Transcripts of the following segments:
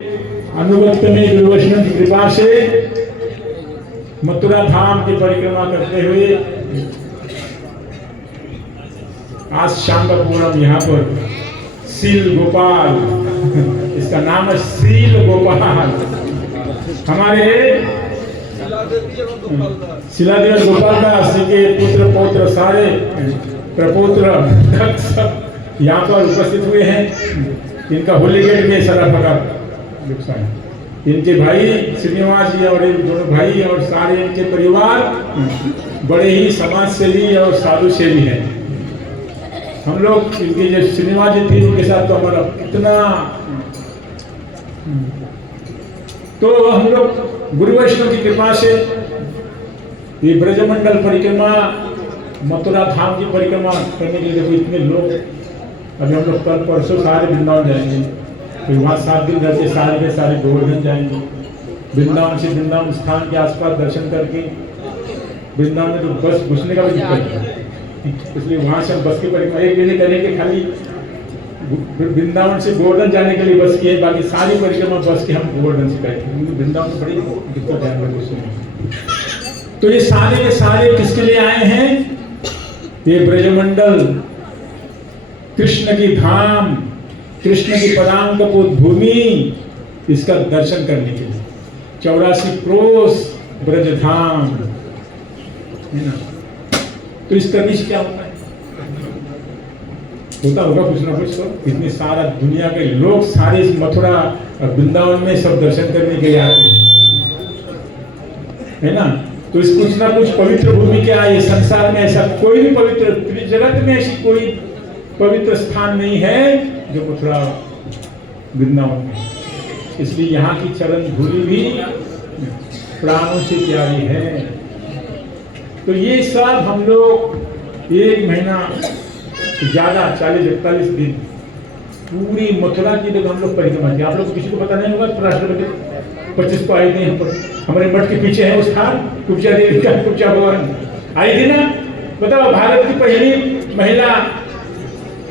अनुगत्य में दुर्वैष्णव की कृपा से मथुरा धाम की परिक्रमा करते हुए आज शाम का पूर्णम यहाँ पर सील गोपाल, इसका नाम है सील गोपाल। हमारे शिलादेव गोपाल दास जी के पुत्र पौत्र सारे प्रपौत्र सब यहाँ पर उपस्थित हुए हैं। इनका होली गेट में सराफा का इनके भाई श्रीनिवास जी और दोनों भाई और सारे इनके परिवार बड़े ही समाज सेवी और साधु सेवी हैं। हम लोग इनके जो श्रीनिवास जी थे उनके साथ तो हमारा कितना, तो हम लोग गुरु वैष्णव की कृपा से ये ब्रजमंडल परिक्रमा मथुरा धाम की परिक्रमा करने के लिए देखो इतने लोग। अभी हम लोग कल परसों सारे वृंदावन जाएंगे, फिर वहाँ 7 दिन रहते सारे के सारे गोवर्धन जाएंगे। वृंदावन से वृंदावन स्थान के आसपास दर्शन करके वृंदावन में तो बस घुसने का भी दिक्कत है, इसलिए वहाँ से हम बस की परिक्रमा एक दिन करेंगे। खाली वृंदावन से गोवर्धन जाने के लिए बस की है, बाकी सारी परिक्रमा बस के हम गोवर्धन से करेंगे। वृंदावन से बड़ी दिक्कत है। तो ये सारे के सारे किसके लिए आए हैं? ये ब्रजमंडल कृष्ण की धाम, कृष्ण की पदांक भूमि, इसका दर्शन करने के लिए 84 क्रोश ब्रजधाम है ना। तो इस करने से क्या होता है? होता होगा कुछ ना कुछ। तो इतने सारा दुनिया के लोग सारे इस मथुरा वृंदावन में सब दर्शन करने के लिए आते हैं, है ना। तो इस कुछ ना कुछ पवित्र भूमि क्या है? संसार में ऐसा कोई भी पवित्र, जगत में ऐसी कोई पवित्र स्थान नहीं है जो मथुरा वृंदावन में। इसलिए यहाँ की चरण धूलि भी प्राणों से प्यारी है। तो ये सब हम लोग 1 महीना ज्यादा 40-41 दिन पूरी मथुरा की जगह हम लोग परिक्रमा की। आप लोग किसी को पता नहीं होगा, राष्ट्रपति 25 को आए थे यहाँ पर, हमारे मठ के पीछे है वो स्थान, कुब्जा देवी का कुब्जा भवन आई थी ना। बताओ, भारत की पहली महिला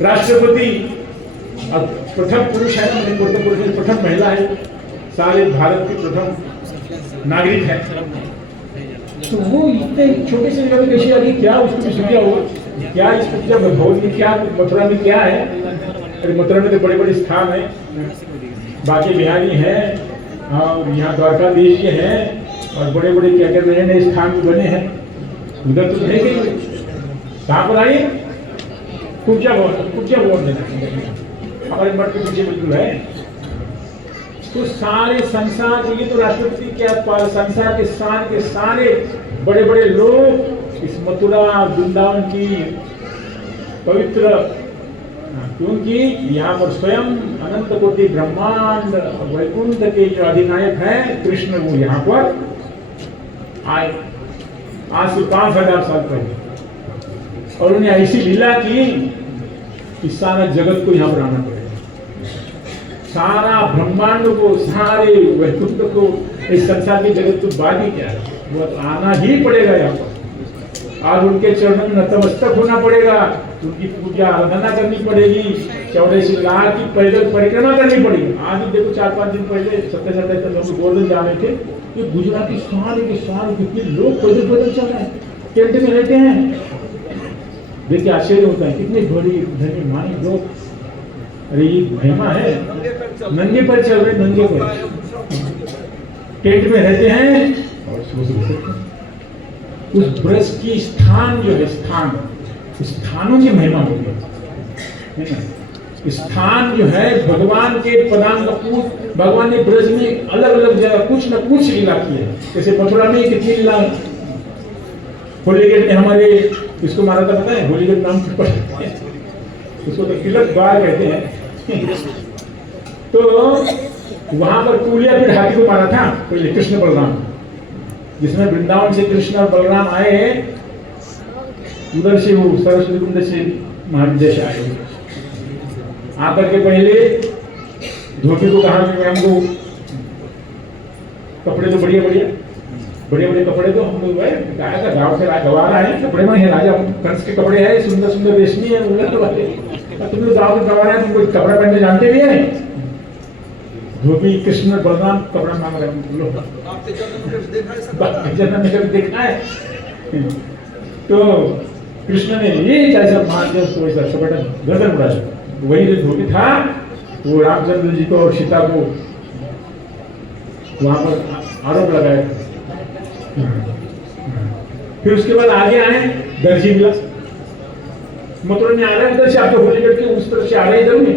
राष्ट्रपति और प्रथम पुरुष है, प्रथम महिला है, सारे भारत की प्रथम नागरिक है। तो वो इतने छोटे से जगह में कैसे आ गई? क्या उसको सुझा हुआ? क्या इस भवन में क्या, मथुरा में क्या है? अरे मथुरा में तो बड़े बड़े स्थान है, बाकी बिहारी है और यहाँ द्वारकाधीश के हैं और बड़े बड़े क्या क्या नए नए स्थान बने हैं। उधर तो नहीं गई। कहाँ पर आई? कुब्जा भवन हमारे मठ के पीछे बिल्कुल है। तो सारे संसार के लिए तो राष्ट्रपति क्या, संसार के सारे बड़े बड़े लोग इस मथुरा वृंदावन की पवित्र, क्योंकि यहाँ पर स्वयं अनंत कोटि ब्रह्मांड वैकुंठ के जो अधिनायक हैं कृष्ण, वो यहाँ पर आए आज से 5000 साल पहले, और उन्हें ऐसी लीला की कि सारा जगत को यहाँ पर आना पड़ेगा। सारा ब्रह्मांड को, सारे वैकुंठ को, इस संसार के जगत को बागी क्या है, वो तो आना ही पड़ेगा यहाँ पर। और उनके चरणों में नतमस्तक होना पड़ेगा, उनकी पूजा आराधना करनी पड़ेगी, 84 लाख की पैदल परिक्रमा करनी पड़ेगी। आज देखो 4-5 दिन पहले 27 लोग गोवर्धन जा रहे थे, ये गुजराती सारे के सारे कितने लोग पैदल चल रहे हैं, टेंट में रहते हैं। देखिए आश्चर्य होता है, कितने बड़ी धनी मानी लोग। अरे ये महिमा है, नंगे पर चल रहे, नंगे पर टेंट में रहते हैं और सो सकते हैं। उस ब्रज की स्थान जो है, स्थानों की महिमा होगी, है ना। स्थान जो है भगवान के पदांक, भगवान ने ब्रज में अलग अलग जगह कुछ न कुछ लीला की है। जैसे मथुरा में कितनी लीला, होली गेट में हमारे इसको मारा था, पता है? होली गेट नाम उसको तो तिलक द्वार कहते हैं। तो वहां पर कूलिया फिर हाथी को मारा था पहले कृष्ण बलराम, जिसमें वृंदावन से कृष्ण और बलराम आए, उधर से वो सरस्वती कुंड से महाविद्या से आए। आकर के पहले धोबी को कहा कि हमको कपड़े तो बढ़िया कपड़े तो हम लोग गाय का गाँव से गवारा है, कपड़े में है, राजा कंस के कपड़े हैं, सुंदर सुंदर रेशमी है, तुम लोग गाँव के गवारा है, तुमको कपड़ा पहनने जानते भी है? धोबी कृष्ण बलराम कपड़ा मांग रहे हैं लोग, जन्म में कभी देखा है? तो कृष्ण ने ये जैसा मार दिया उसको, वैसा सपटा गर्दन उड़ा दिया। वही जो धोबी था वो रामचंद्र जी को और सीता को वहां पर आरोप लगाया था। फिर उसके बाद आगे आए दर्जी मिला, मथुरा में आ रहे हैं उधर से, आप तो होलीगढ़ के उस तरफ से आ रहे हैं इधर में।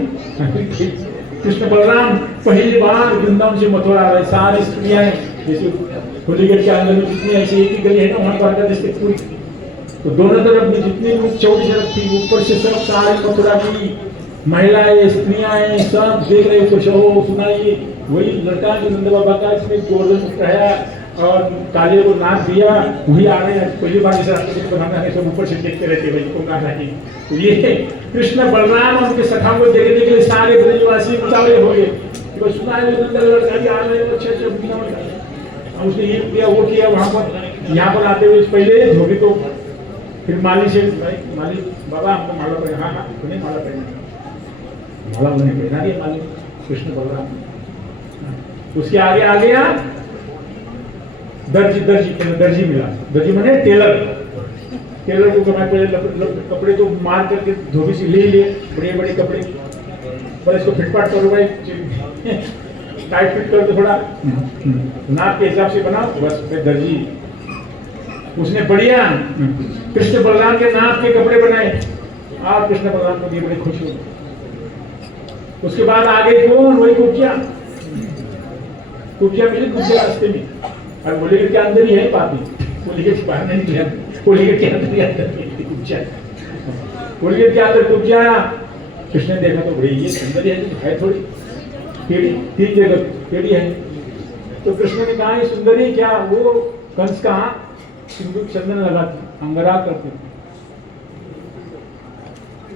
कृष्ण बलराम पहली बार वृंदावन से मथुरा आ रहे, सारी स्त्रियां जैसे होलीगढ़ के अंदर में जितनी ऐसी एक ही गली है ना वहां पर जैसे पूरी, तो दोनों तरफ में जितनी भी चौड़ी सड़क थी ऊपर से सब सारे मथुरा की महिलाएं स्त्रियां सब देख रहे कुछ हो सुनाइए। वही लड़का जो नंद बाबा का इसने गोल्डन उठाया और काले को नाच दिया, वही आ रहे हैं पहली बार इस रास्ते को बनाना है, सब ऊपर से देखते रहते भाई को गाना है। तो ये कृष्ण बलराम और उनके सखा को देखने के लिए सारे ब्रजवासी उतावले हो गए, तो सुना है नंद लड़का भी आ रहे हैं अच्छे अच्छे बिना का, उसने ये किया वो किया। वहां पर यहाँ पर आते हुए पहले धोबी को फिर माली से, भाई माली बाबा हमको माला पहना, हाँ हाँ तुम्हें माला पहना, माला उन्हें पहना दिया माली कृष्ण बलराम। उसके आगे आ गया दर्जी, दर्जी मिला, दर्जी माने टेलर। टेलर को कमाए पहले कपड़े तो मार करके धोबी से ले लिए बड़े बड़े कपड़े, पर इसको फिटपाट करो भाई, टाइट फिट कर दो थोड़ा, नाप के हिसाब से बनाओ, बस फिर दर्जी उसने बढ़िया कृष्ण बलराम के नाप के कपड़े बनाए और कृष्ण बलराम को दिए, बड़े खुश हुए। उसके बाद आगे कौन, वही कुकिया मिली, कुकिया रास्ते में, और होलीगढ़ के अंदर ही है पापी, होलीगढ़ के बाहर नहीं किया, होलीगढ़ के अंदर ही कुकिया, होलीगढ़ के अंदर कुकिया। कृष्ण ने देखा तो भाई ये सुंदर है थोड़ी टेढ़ी, 3 जगह टेढ़ी है। तो कृष्ण ने कहा ये सुंदरी क्या, वो कंस का सिंदूर चंदन लगाती, अंगरा करती।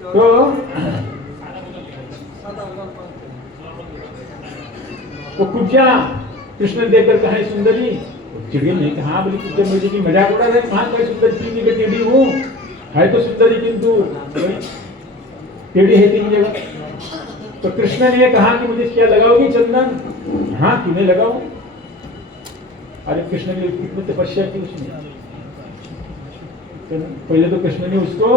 तो वो कुब्जा कृष्ण देखकर कहा सुंदरी, चिड़िया नहीं कहा, बोली कुब्जा मुझे की मजाक उड़ा रहे, कहा कोई सुंदरी 3 जगह टेढ़ी हूँ, है तो सुंदरी किंतु टेढ़ी है 3 जगह। तो कृष्ण ने कहा कि मुझे क्या लगाओगी चंदन, हाँ तुम्हें लगाओ। अरे कृष्ण ने कितनी तपस्या की उसने, तो पहले तो कृष्ण ने उसको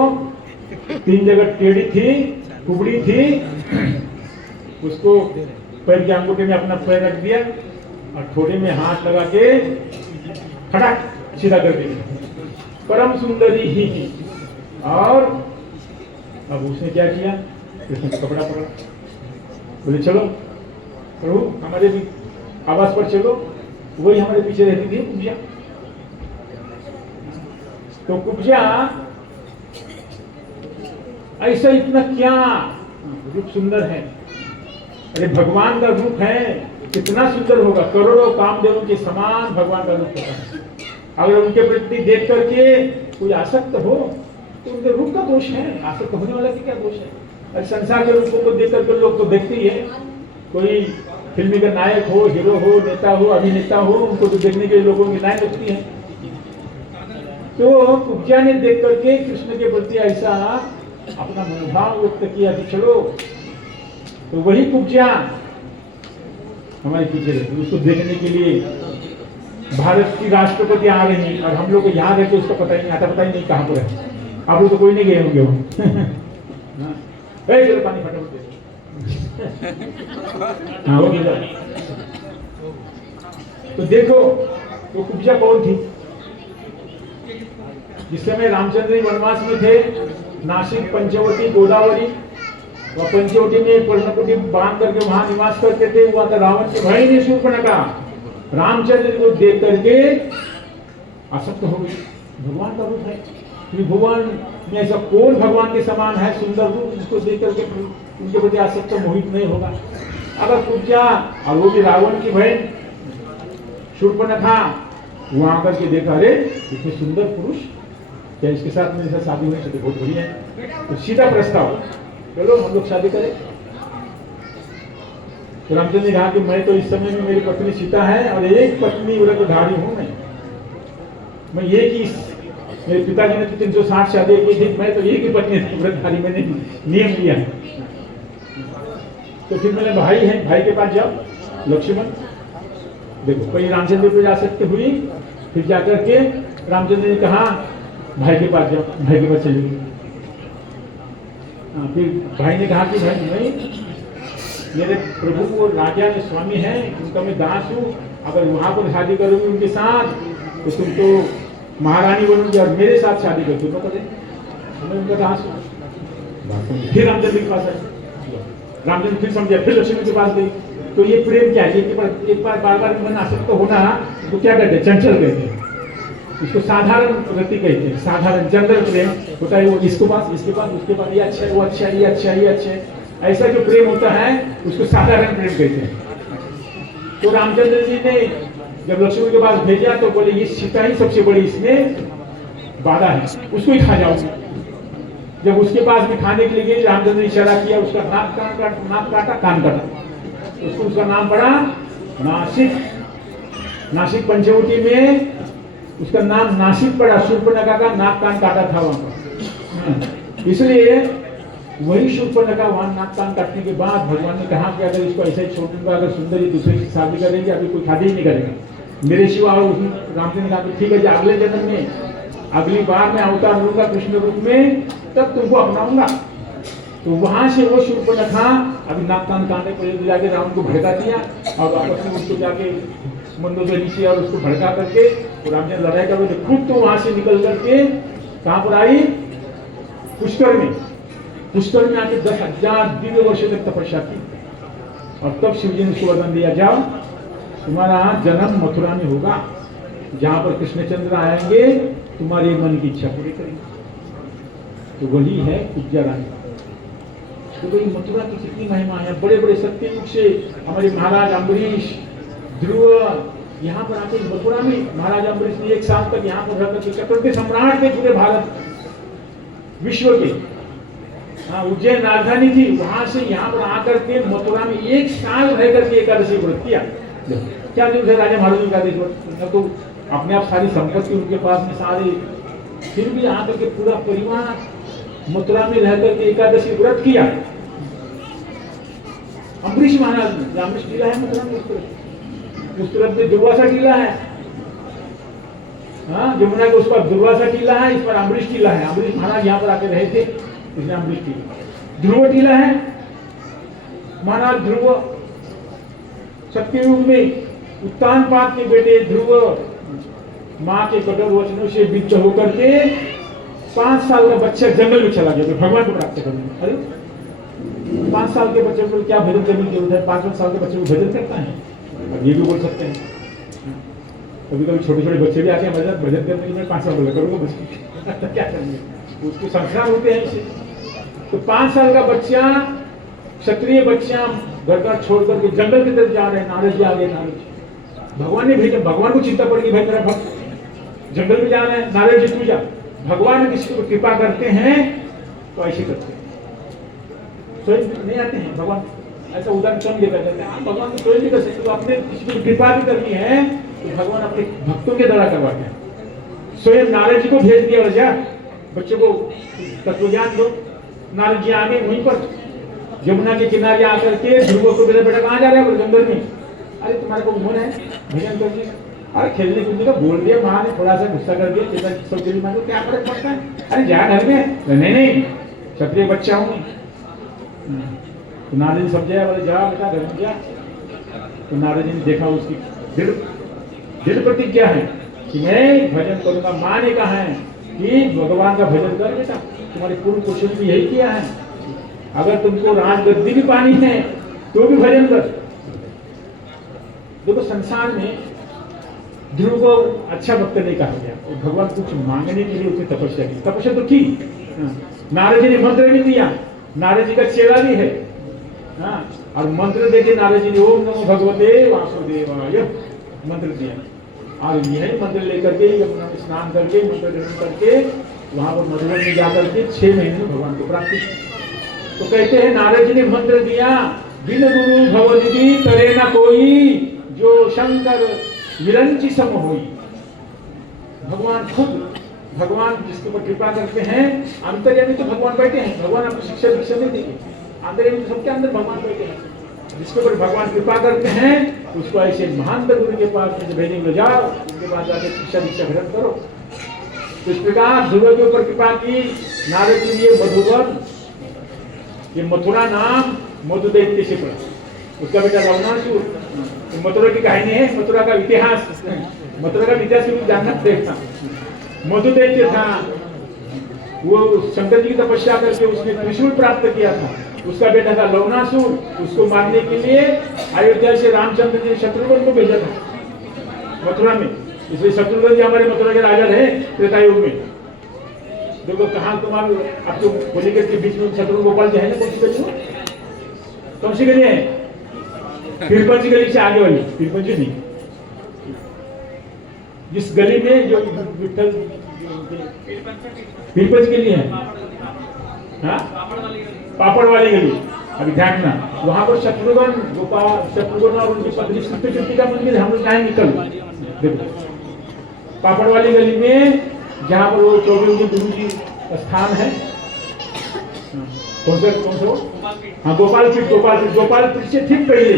3 जगह टेढ़ी थी, कुबड़ी थी, उसको पैर के अंगूठे में अपना पैर रख दिया और ठोड़े में हाथ लगा के फटाक सीधा कर दिया, परम सुंदरी ही। और अब उसने क्या किया, कृष्ण का कपड़ा पकड़ा, बोले चलो प्रभु हमारे भी आवास पर चलो, वही हमारे पीछे रहती थी कुब्जा। तो कुब्जा ऐसा इतना क्या रूप सुंदर है, अरे भगवान का रूप है, कितना सुंदर होगा, करोड़ों कामदेवों के समान भगवान का रूप होगा। अगर उनके प्रति देख करके कोई आसक्त हो तो उनके रूप का दोष है, आसक्त होने वाला की क्या दोष है। अरे संसार के रूपों को देख करके लोग तो देखते ही है, कोई फिल्मी का नायक हो, हीरो हो, नेता हो, अभिनेता हो, उनको तो देखने के लोगों की लाइन लगती है। तो कुब्जा ने देख करके कृष्ण के प्रति ऐसा अपना मनोभाव व्यक्त किया कि चलो, तो वही कुब्जा हमारे पीछे रहती, उसको देखने के लिए भारत की राष्ट्रपति आ रही है और हम लोग को यहाँ रहते उसका पता ही नहीं आता, पता ही नहीं कहाँ पर है। आप लोग तो कोई नहीं गए होंगे चलो पानी फटाफट हाँ हो गया। तो देखो वो कुब्जा कौन थी, जिस समय रामचंद्र वनवास में थे, नासिक पंचवटी गोदावरी वह पंचवटी में पर्णकुटी बांध करके वहां निवास करते थे। हुआ था रावण के भाई ने शूर्पणखा रामचंद्र को देख करके आसक्त हो गई, भगवान का रूप है, त्रिभुवन में ऐसा कौन भगवान के समान है सुंदर रूप जिसको देख करके उनके प्रति आसक्त मोहित नहीं होगा। अगर कुब्जा और वो भी रावण की बहन शूर्पणखा वहां आकर के देखा, अरे इतने सुंदर पुरुष, क्या इसके साथ मेरे साथ शादी होनी चाहिए, बहुत बढ़िया है। तो सीधा प्रस्ताव, चलो हम लोग शादी करें। तो रामचंद्र ने कहा कि मैं तो इस समय में मेरी पत्नी सीता है और एक पत्नी व्रतधारी हूं मैं एक ही, मेरे पिताजी ने तो 360 शादी की थी, मैं तो एक ही पत्नी व्रतधारी, मैंने नियम लिया। तो फिर मेरे भाई है, भाई के पास जाओ, लक्ष्मण देखो कोई रामचंद्र पे जा सकते हुई, फिर जाकर के रामचंद्र ने कहा भाई के पास जाओ, भाई के पास चली गई। फिर भाई ने कहा कि भाई नहीं, मेरे प्रभु को राजा ने स्वामी है, उनका मैं दास हूँ, अगर वहां पर शादी करोगी उनके साथ तो तुम तो महारानी बनोगी और मेरे साथ शादी कर तुम तो मैं उनका दास हूँ। फिर रामचंद्र के पास आए, रामचंद्र फिर समझा, फिर लक्ष्मण के पास गई। तो ये प्रेम क्या है? एक बार बार बार मन आसक्त होना तो क्या कहते हैं? चंचल कहते हैं। इसको साधारण गति कहते हैं, साधारण जनरल प्रेम होता है। वो इसके पास, इसके पास, उसके पास, ये अच्छा है, वो अच्छा है, ये अच्छा है, ये अच्छा है, ऐसा जो प्रेम होता है उसको साधारण प्रेम कहते हैं। तो रामचंद्र जी ने जब लक्ष्मण के पास भेजा तो बोले ये सीता ही सबसे बड़ी इसमें बाधा है, उसको ही खा जाओ। जब उसके पास भी खाने के लिए गए, रामचंद्र ने इशारा किया, उसका नाक काटा, कान काटा, उसको उसका नाम पड़ा नासिक। नासिक पंचवटी में उसका नाम नासिक पड़ा, शूर्पणखा का नाक कान काटा था वहां पर। इसलिए वही शूर्पणखा वहां नाक कान काटने के बाद भगवान ने कहा कि अगर इसको ऐसा ही छोड़ दूंगा, अगर सुंदरी दूसरे से शादी करेंगे, अभी कोई शादी ही नहीं करेगा मेरे सिवा। और रामचंद्र ने कहा ठीक है, अगले जन्म में, अगली बार मैं अवतार लूंगा कृष्ण रूप में, तब तुमको अपनाऊंगा। तो वहां से वो शूर्पणखा अभी नाक कान काटने पर जाके राम को भड़का दिया और वापस में उसको जाके मंदोदरी से और उसको भड़का करके रामचंद्र लड़ाई कर रहे, खुद तो वहां से निकल करके कहां पर आई? पुष्कर में। पुष्कर में आके 10,000 दिव्य वर्षों तक तपस्या की और तब शिव जी ने उसको वरदान दिया, जाओ तुम्हारा जन्म मथुरा में होगा, जहां पर कृष्णचंद्र आएंगे तुम्हारे मन की इच्छा पूरी करेंगे। तो वही है कुब्जा रानी। तो भाई मथुरा की कितनी महिमा है। बड़े बड़े सत्ययुग से हमारे महाराज अम्बरीश, ध्रुव यहाँ पर आके मथुरा में महाराज अम्बरीश ने 1 साल तक यहाँ पर रहकर चक्रवर्ती सम्राट थे पूरे भारत विश्व के। उज्जैन राजधानी थी, वहां से यहाँ पर आकर के मथुरा में 1 साल रह करके एकादशी व्रत किया। क्या जरूरत है राजा महाराज एकादशी व्रत? तो अपने आप सारी संपत्ति उनके पास में सारे, फिर भी आकर के पूरा परिवार मथुरा में रह करके एकादशी व्रत किया। अम्बरीश महाराज ने, अम्बरीश टीला है मथुरा में, उस तरफ में दुर्वासा टीला है, हाँ जमुना के उस पर दुर्वासा टीला है, इस पर अम्बरीश टीला है। अम्बरीश महाराज यहाँ पर आके रहे थे, इसलिए अम्बरीश टीला। ध्रुव टीला है, महाराज ध्रुव सत्ययुग में उत्तानपाद के बेटे ध्रुव माँ के कठोर वचनों से विद्ध होकर के 5 साल का बच्चा जंगल में चला गया भगवान को प्राप्त करने। अरे 5 साल के बच्चे को क्या भजन करने की जरूरत है? 5 साल के बच्चे को भजन करता है, ये भी बोल सकते हैं। कभी कभी छोटे छोटे बच्चे भी आते हैं भजन करने के लिए, 5 साल बोला करूँगा बच्चे क्या करेंगे, उसके संस्कार होते हैं इसे। तो 5 साल का बच्चा, क्षत्रिय बच्चा घर का छोड़ करके जंगल की तरफ जा रहे हैं। नारद जी आ गए, नारद जी भगवान ने भेजा, भगवान को चिंता पड़ गई, भाई मेरा भक्त जंगल में जा रहे हैं, नारद जी तू जा। भगवान किसी को कृपा करते हैं तो ऐसे करते हैं, स्वयं नहीं आते हैं भगवान। ऐसा उदाहरण कम देकर देते हैं, भगवान को स्वयं नहीं कर सकते, तो अपने किसी को कृपा भी करनी है तो भगवान अपने भक्तों के द्वारा करवाते हैं। स्वयं नारद जी को भेज दिया, जा बच्चों को तत्वज्ञान दो। नारद जी आगे वहीं पर यमुना के किनारे आकर के ध्रुव को, मेरा बेटा कहाँ जा रहा है? जंगल में। अरे तुम्हारे को मन है भजन करने, अरे खेलने कूदने का बोल दिया, माँ ने थोड़ा सा गुस्सा कर दिया, क्या फर्क पड़ता है? अरे जा घर में। नहीं क्षत्रिय बच्चा हूँ। तो नारद जी समझाया, बोले जा बेटा घर में जा। तो नारद जी ने देखा उसकी दृढ़ प्रतिज्ञा है कि मैं भजन करूंगा। माँ ने कहा है कि भगवान का भजन कर बेटा, तुम्हारे पूर्व पुरुषों ने भी यही किया है। अगर तुमको राजगद्दी भी पानी है तो भी भजन कर। देखो संसार में ध्रुव को अच्छा भक्त नहीं कहा गया, और भगवान कुछ मांगने के लिए उसने तपस्या की। तपस्या तो की, नारद जी ने मंत्र भी दिया, नारद जी का चेला भी है, हाँ, और मंत्र देके नारद जी ने ओम नमो भगवते वासुदेवाय मंत्र दिया। और यही मंत्र लेकर के यमुना में स्नान करके मंत्र ग्रहण करके वहां पर मधुबन में जाकर के 6 महीने में भगवान को प्राप्ति। तो कहते हैं नारद जी ने मंत्र दिया, बिन गुरु भवनिधि करे न कोई, जो शंकर विरंची सम होई। भगवान खुद, भगवान जिसके ऊपर कृपा करते हैं, अंतर्यामी तो भगवान बैठे हैं, भगवान आपको शिक्षा दीक्षा नहीं देंगे, अंतर्यामी तो सबके अंदर भगवान बैठे हैं। जिसके ऊपर भगवान कृपा करते हैं उसको ऐसे महान गुरु के पास भेजने ले जाओ, उनके पास जाकर शिक्षा दीक्षा ग्रहण करो। तो इस प्रकार ध्रुव के ऊपर कृपा की, नारद के लिए मधुबन, ये मथुरा नाम मधु दैत्य से पड़ा, उसका बेटा रावणासुर। तो मथुरा की कहानी है, मथुरा का इतिहास, मथुरा का इतिहास भी जानना देखना। मधु दैत्य था, वो शंकर जी की तपस्या करके उसने त्रिशूल प्राप्त किया था। उसका बेटा था लवणासुर, उसको मारने के लिए अयोध्या से रामचंद्र जी ने शत्रुघ्न को भेजा था मथुरा में। इसलिए शत्रुघ्न जी हमारे मथुरा के राजा रहे त्रेता युग में। देखो कहाँ तुम्हारे आपको होलिका के बीच में शत्रुघ्न गोपाल जो है ना, कौन सी गली है, कौन सी गली है? पीरपंजी गली से आगे वाली, पीरपंजी नहीं, जिस गली में जो विठल पीरपंजी गली है, हाँ पापड़ वाली गली, अभी ध्यान ना, वहां पर शत्रुघ्न गोपाल, शत्रुघ्न और उनकी पत्नी सत्यवती का मंदिर हम लोग जाए निकल। देखो पापड़ वाली गली में जहाँ पर वो 24 गुरु जी स्थान है, कौन सा? हाँ गोपालपीठ से ठीक पहले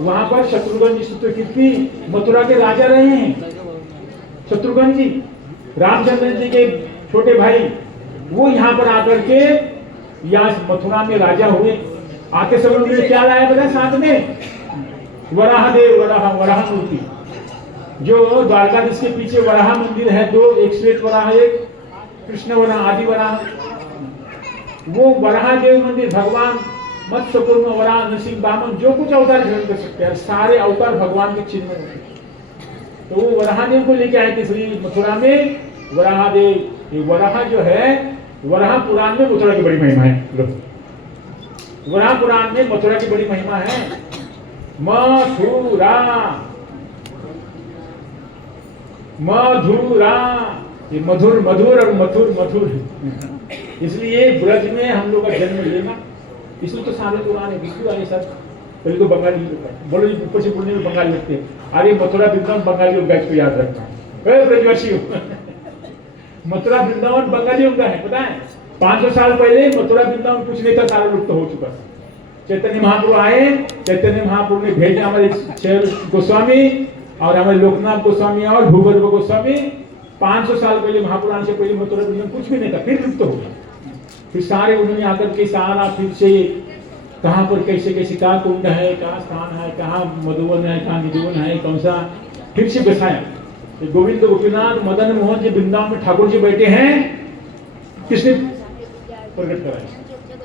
वहां पर शत्रुघ्न जी सत्यवती मथुरा के राजा रहे हैं। शत्रुघ्न जी रामचंद्र जी के छोटे भाई, वो यहाँ पर आकर के यहाँ मथुरा में राजा हुए। आके सब उन्होंने क्या लाया पता साथ में? वराह देव, वराह मूर्ति, जो द्वारकाधीश के पीछे वराह मंदिर है, दो, एक श्वेत वराह, एक कृष्ण वराह, आदि वराह। वो वराह देव मंदिर भगवान मत्स्य कूर्म, वराह, नरसिंह, वामन, जो कुछ अवतार ग्रहण कर सकते हैं, सारे अवतार भगवान के चिन्ह होते हैं। तो वो वराह देव को लेके आए थे श्री मथुरा में। वराह देव, ये वराह जो है, वराह पुराण में मथुरा की बड़ी महिमा है। वराह पुराण में मथुरा की बड़ी महिमा है। मथुरा, मधुरा, ये मधुर मधुर और मथुर मधुर, इसलिए ब्रज में हम लोग का जन्म लेना। इसलिए तो सारे पुराने विष्णु वाले सब पहले तो बंगाली बोलो, ऊपर से बोलने में बंगाली लगते हैं। अरे मथुरा वृंदावन बंगालियों बैच को याद रखना है, ब्रजवासियों। मथुरा वृंदावन बंगालियों का है, पता है? 500 साल पहले मथुरा वृंदावन कुछ नहीं था, सारा लुप्त हो चुका। चैतन्य महाप्रभु आए, चैतन्य महाप्रभु ने भेजा हमारे शेर गोस्वामी और हमारे लोकनाथ गोस्वामी और भूगर्भ गोस्वामी। 500 साल पहले महापुराण से पहले मथुरा वृंदावन कुछ भी नहीं था, फिर लुप्त हो गया। फिर सारे उन्होंने आकर के सारा फिर से कहाँ पर कैसे कैसे कहाँ कुंड है, कहाँ स्थान है, कहाँ मधुवन है, कहाँ निधुवन है, कौन सा, फिर से बसाया। गोविंद गोपीनाथ मदन मोहन जी वृंदावन में ठाकुर जी बैठे हैं, किसने प्रकट कराया?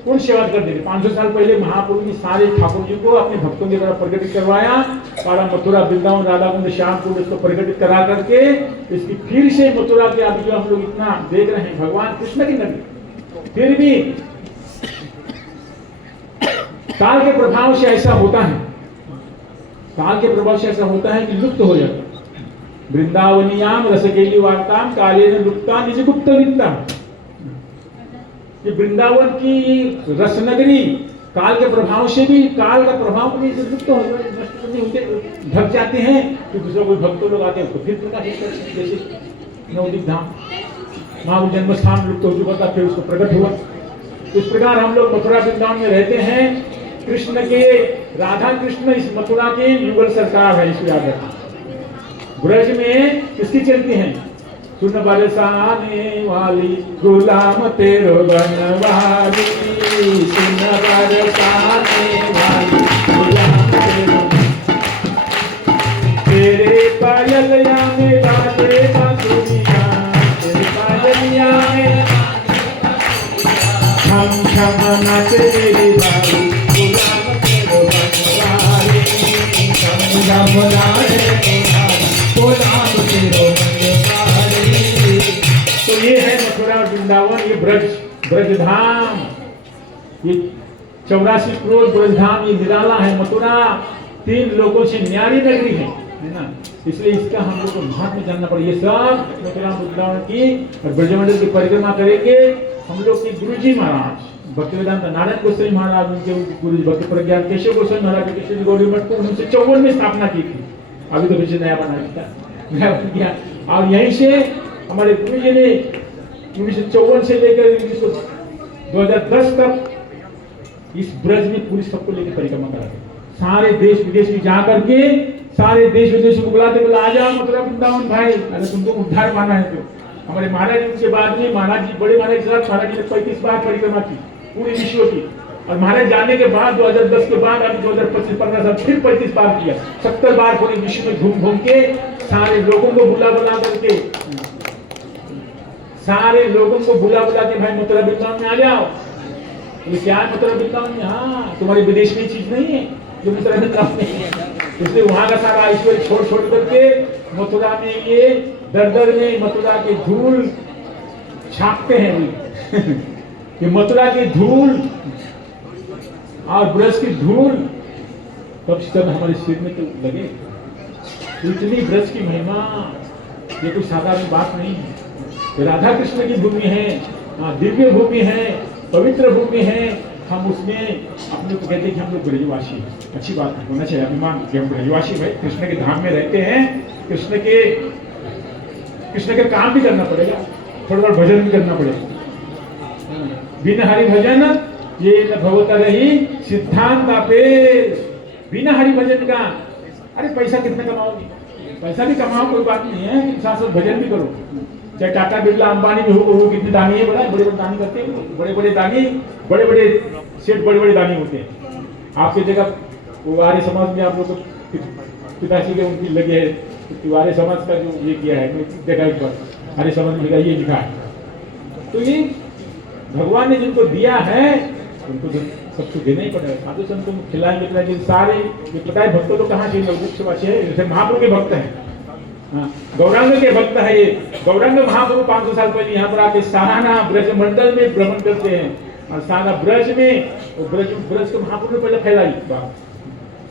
कौन सेवा कर देते? 500 साल पहले महापुरुष ने सारे ठाकुर जी को अपने भक्तों की तरफ प्रकटित करवाया। सारा मथुरा वृंदावन राधा कुंड श्यामकुंड इसको प्रकटित करा करके इसकी फिर से मथुरा के अभी जो हम लोग इतना देख रहे हैं, भगवान कृष्ण की नगरी, फिर भी काल के प्रभाव से ऐसा होता है, काल के प्रभाव से ऐसा होता है कि लुप्त हो जाता है। वृंदावनियाम रसकेली वार्ताम कालेन लुप्ता निज गुप्त वित्ता। ये वृंदावन की रसनगरी काल के प्रभाव से भी, काल का प्रभाव भी लुप्त हो होते, ढक जाते हैं। तो दूसरा कोई भक्तों लोग आते हैं तो फिर प्रकाशित करते हैं, जैसे नवदीप धाम वहां जन्म स्थान लुप्त हो चुका था, फिर उसको प्रकट हुआ। इस प्रकार हम लोग मथुरा वृंदावन में रहते हैं। कृष्ण के, राधा कृष्ण इस मथुरा की युगल सरकार है, इसको याद रखना। ब्रज में किसकी चलती हैं? सुन बरसाने वाली गुलाम तेरो बनवाली, सुन बरसाने वाली गुलाम तेरो, तेरे पायलिया में बाजे बांसुरिया, तेरे पायलिया में हम क्षमा नाचे तेरी बारी, गुलाम तेरो बनवाली, हम नाचे गुलाम तेरो बनवाली। तो ये है मथुरा वृंदावन, ये ब्रज धाम, ये 84 करोड़ ब्रज धाम, ये निराला है मथुरा। 3 लोगों से न्यारी नगरी है ना, इसलिए इसका हम लोग को महत्व जानना पड़ेगा। ये सब मथुरा वृंदावन की और ब्रजमंडल की परिक्रमा करेंगे। हम लोग के गुरुजी महाराज भक्तिवेदांत नारायण गोस्वामी महाराज, उनके गुरु भक्ति प्रज्ञान केशव गोस्वामी महाराज, केशव गौरी मठ को 1954 में स्थापना की थी। अभी तो पीछे नया बना दिया। और यहीं से हमारे गुरु जी ने 1954 से लेकर 2010 तक इस ब्रज में पूरी सबको लेकर परिक्रमा करा दी। सारे देश विदेश में जा करके सारे देश विदेश में बुलाते बोला आ जाओ मथुरा वृंदावन भाई, अरे तुमको उद्धार माना है तो। हमारे महाराज जी के बाद में महाराज जी बड़े महाराज के साथ महाराज जी ने 35 बार परिक्रमा की पूरे विश्व की, और महाराज जाने के बाद 2010 के बाद अभी 2025-15 साल फिर 35 बार किया, 70 बार पूरे विश्व में घूम घूम के सारे लोगों को बुला करके सारे लोगों को बुला के भाई मथुरा वृंदावन में आ जाओ। ये क्या है मथुरा वृंदावन में? हाँ, तुम्हारे विदेश में चीज नहीं है जो मथुरा वृंदावन में है। इसलिए वहां का सारा ऐश्वर्य छोड़ करके मथुरा में ये दर में मथुरा के धूल छापते हैं ये मथुरा की धूल और ब्रज की धूल कब सब हमारे सिर में तो लगे। इतनी ब्रज की महिमा ये कोई साधारण बात नहीं है। ये राधा कृष्ण की भूमि है, दिव्य भूमि है, पवित्र भूमि है। हम उसमें अपने को कहते हैं कि हम लोग ब्रजवासी हैं। अच्छी बात होना चाहिए, अभिमान कि हम ब्रजवासी भाई कृष्ण के धाम में रहते हैं। कृष्ण के काम भी करना पड़ेगा, थोड़ा भजन भी करना पड़ेगा। बिना हरि भजन ये न भवता रही सिद्धांत पे। बिना हरि भजन का अरे पैसा कितना कमाओगे? पैसा भी कमाओ कोई बात नहीं है, साथ साथ भजन भी करो। चाहे टाटा बिरला अंबानी भी हो कितने दानी है, बड़े बड़े दानी करते हैं, बड़े दानी, बड़े सेठ बड़े दानी होते हैं। आपकी जगह वो आर्य समाज में आप लोग पिताजी के उनकी लगे है, आर्य समाज का जो ये किया है देखा एक बार आर्य समाज में ये लिखा है। तो ये भगवान ने जिनको दिया है उनको सबको देना ही पड़ेगा। साधु संतों को खिलाएंगे सारे ये पता है भक्तों तो कहाँ चाहिए जैसे महाप्रभु के भक्त हैं, गौरांग के भक्त है। ये गौरांग महाप्रभु 500 साल पहले यहाँ पर आके साराना ब्रज मंडल में भ्रमण करते हैं और सारा ब्रज में ब्रज को महाप्रभु ने पहले फैलाई बात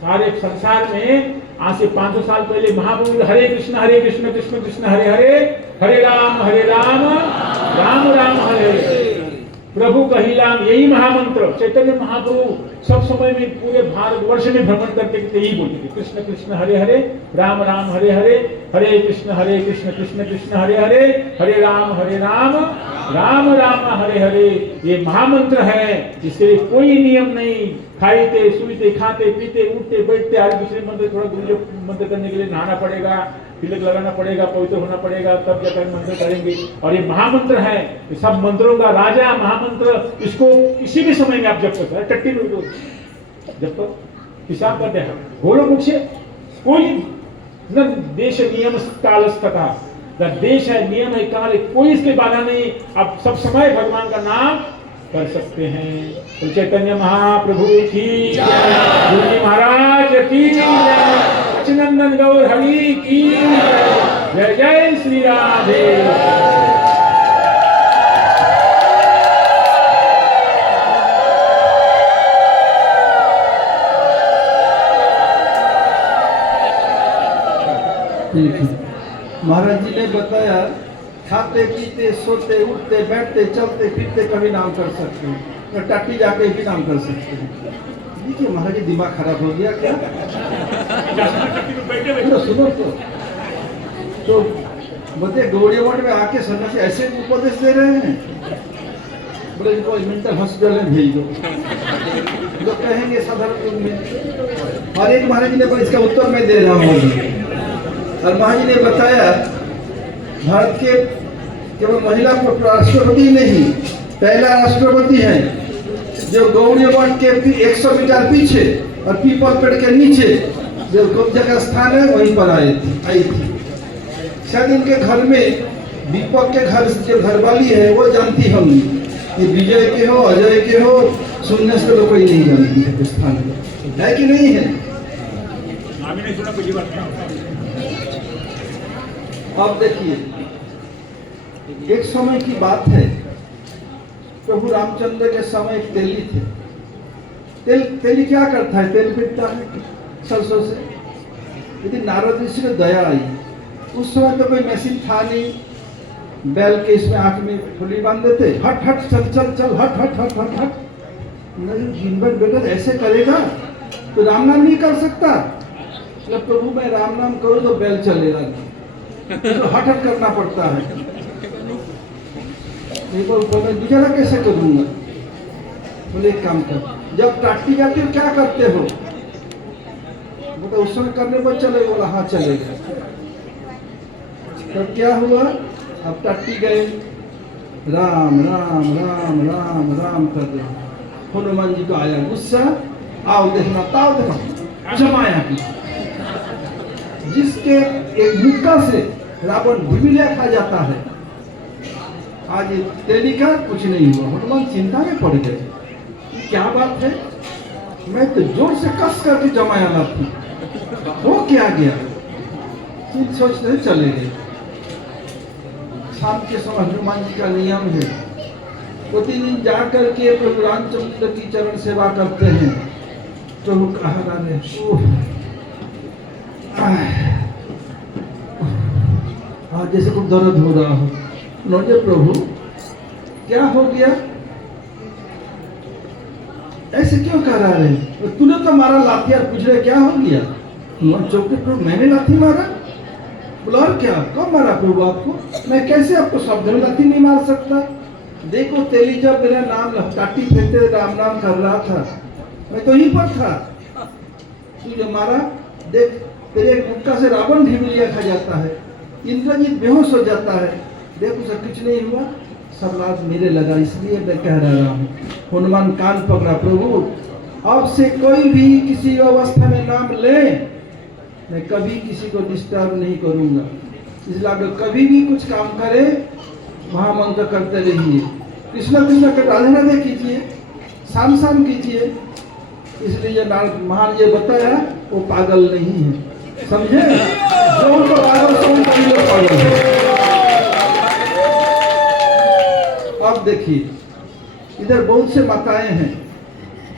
सारे संसार में। आज से 500 साल पहले महाप्रभु हरे कृष्ण कृष्ण कृष्ण हरे हरे, हरे राम राम राम हरे हरे, प्रभु कहिलाम, यही महामंत्र। चैतन्य महाप्रभु सब समय में पूरे भारतवर्ष में भ्रमण करते यही बोलते थे, कृष्ण कृष्ण हरे हरे, राम राम हरे हरे, हरे कृष्ण कृष्ण कृष्ण हरे हरे, हरे राम राम राम हरे हरे। ये महामंत्र है, इसके लिए कोई नियम नहीं। खाते सुनते खाते पीते उठते बैठते हर दूसरे मंत्र थोड़ा दूसरे मंत्र करने के लिए नहाना पड़ेगा, तिलक लगाना पड़ेगा, पवित्र होना पड़ेगा, तब जाकर मंत्र करेंगे। और ये महामंत्र है, ये सब मंत्रों का राजा महामंत्र। इसको किसी भी समय में आप जप सकते हैं, टट्टी में जब तो हिसाब करते हैं गोलों मुख से कोई न देश नियम कालस्तथा, न देश है नियम है काल है, कोई इसके बाधा नहीं। आप सब समय भगवान का नाम कर सकते हैं। तो चैतन्य महाप्रभु की गुरु जी महाराज की सच्चिदानंद गौर हरि की जय जय श्री राधे। महाराज जी ने बताया खाते पीते सोते उठते बैठते चलते फिरते कभी नाम कर सकते हैं, तो टट्टी जाके भी नाम कर सकते हैं। देखिए महाराज जी दिमाग खराब हो गया क्या? तो सुनो तो बोलते गौड़ी मठ में आके सन्यासी ऐसे उपदेश दे रहे हैं, बोले इनको मेंटल हॉस्पिटल में भेज दो, जो कहेंगे साधारण में। और एक महाराज जी ने इसका उत्तर मैं दे रहा हूँ। और महाराज जी ने बताया भारत के केवल महिला को राष्ट्रपति नहीं, पहला राष्ट्रपति है जो गौड़ी मठ के 100 मीटर पीछे और पीपल पेड़ के नीचे जो जगह स्थान है वहीं पर आई थी। शायद इनके घर में दीपक के घर जो घरवाली है वो जानती होंगी, ये विजय के हो अजय के हो सुनने से तो कोई नहीं जानती है स्थान है कि नहीं है। अब देखिए एक समय की बात है, प्रभु रामचंद्र के समय एक तेली थे। तेली क्या करता है? तेल पीटता है सरसों से। यदि नारद ऋषि को दया आई, उस समय तो कोई मशीन था नहीं, बैल के इसमें आंख में फुली बांध देते, हट हट चल चल चल हट हट हट हट हट। दिन भर बेटा ऐसे करेगा तो राम नाम नहीं कर सकता। जब प्रभु मैं राम नाम करूँ तो बैल चलेगा, तो हट हट करना पड़ता है। बेचारा कैसे करूंगा? बोले एक काम कर, जब टाटी जाती हो क्या करते हो? बोला उस समय करने पर चले, बोला हाँ चलेगा। तब क्या हुआ, अब टट्टी गए, राम राम राम राम राम कर रहे। हनुमान जी को आया गुस्सा, आओ देखना ताओ देखना, जमाया की जिसके एक मुक्का से रावण भिमिलिया खा जाता है। आज तेली का कुछ नहीं हुआ। हनुमान चिंता में पड़ गए, क्या बात है, मैं तो जोर से कस करके जमाया ना थी, वो क्या गया। सोचते चले गए। शाम के समय हनुमान जी का नियम है, प्रतिदिन जा करके प्रभु रामचंद्र की चरण सेवा करते हैं। प्रभु कहा रहे, आज जैसे कुछ दर्द हो रहा हो। उन्होंने प्रभु क्या हो गया, ऐसे क्यों कर रहे हैं, तूने तो मारा लाठी, और पूछ रहे क्या हो गया। चौके प्रभु मैंने लाठी मारा। बोला और क्या, कब मारा प्रभु आपको, मैं कैसे आपको शब्द में लाठी नहीं मार सकता। देखो तेली जब मेरा नाम टाटी फेंकते राम नाम कर रहा था, मैं तो यहीं पर था, तू जो मारा, देख तेरे एक मुक्का से रावण भिमिलिया खा जाता है, इंद्रजीत बेहोश हो जाता है, देख उसे कुछ नहीं हुआ, सब लाभ मेरे लगा, इसलिए मैं कह रहा हूँ। हनुमान कान पकड़ा, प्रभु अब से कोई भी किसी अवस्था में नाम ले, मैं कभी किसी को डिस्टर्ब नहीं करूँगा, इसलिए आप कभी भी कुछ काम करे महामंत्र करते रहिए, कृष्ण कृष्ण के राधे राधे कीजिए, शाम शाम कीजिए। इसलिए ये महान ये बताया वो पागल नहीं है, समझे, जो उनको पागल समझ पागल है। अब देखिए इधर बहुत से माताएं हैं,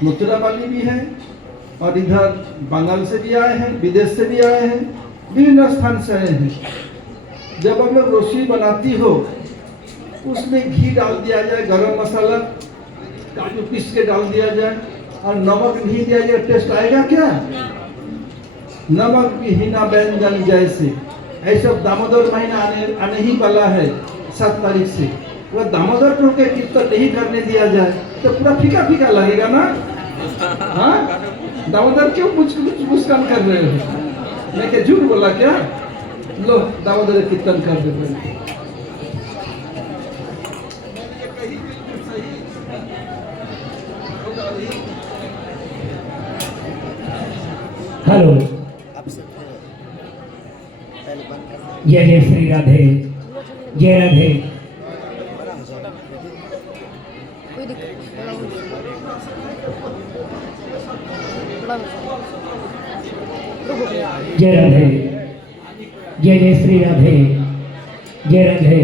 मथुरा वाली भी हैं, और इधर बंगाल से भी आए हैं, विदेश से भी आए हैं, विभिन्न स्थान से आए हैं। जब हम लोग रोटी बनाती हो, उसमें घी डाल दिया जाए, गरम मसाला काजू पीस के डाल दिया जाए, और नमक नहीं दिया जाए, टेस्ट आएगा क्या। नमक विहीना व्यंजन जैसे, ऐसा दामोदर महीना आने ही वाला है 7 तारीख से, वो दामोदर प्रभु के कीर्तन नहीं करने दिया जाए तो पूरा फीका फीका लगेगा ना। हाँ, दामोदर क्यों मुस्कान कर रहे हो, मैं क्या झूठ बोला क्या। लो दामोदर कीर्तन कर दे। हेलो, जय जय श्री राधे, जय राधे। जय राधे, जय जय श्री राधे, जय राधे।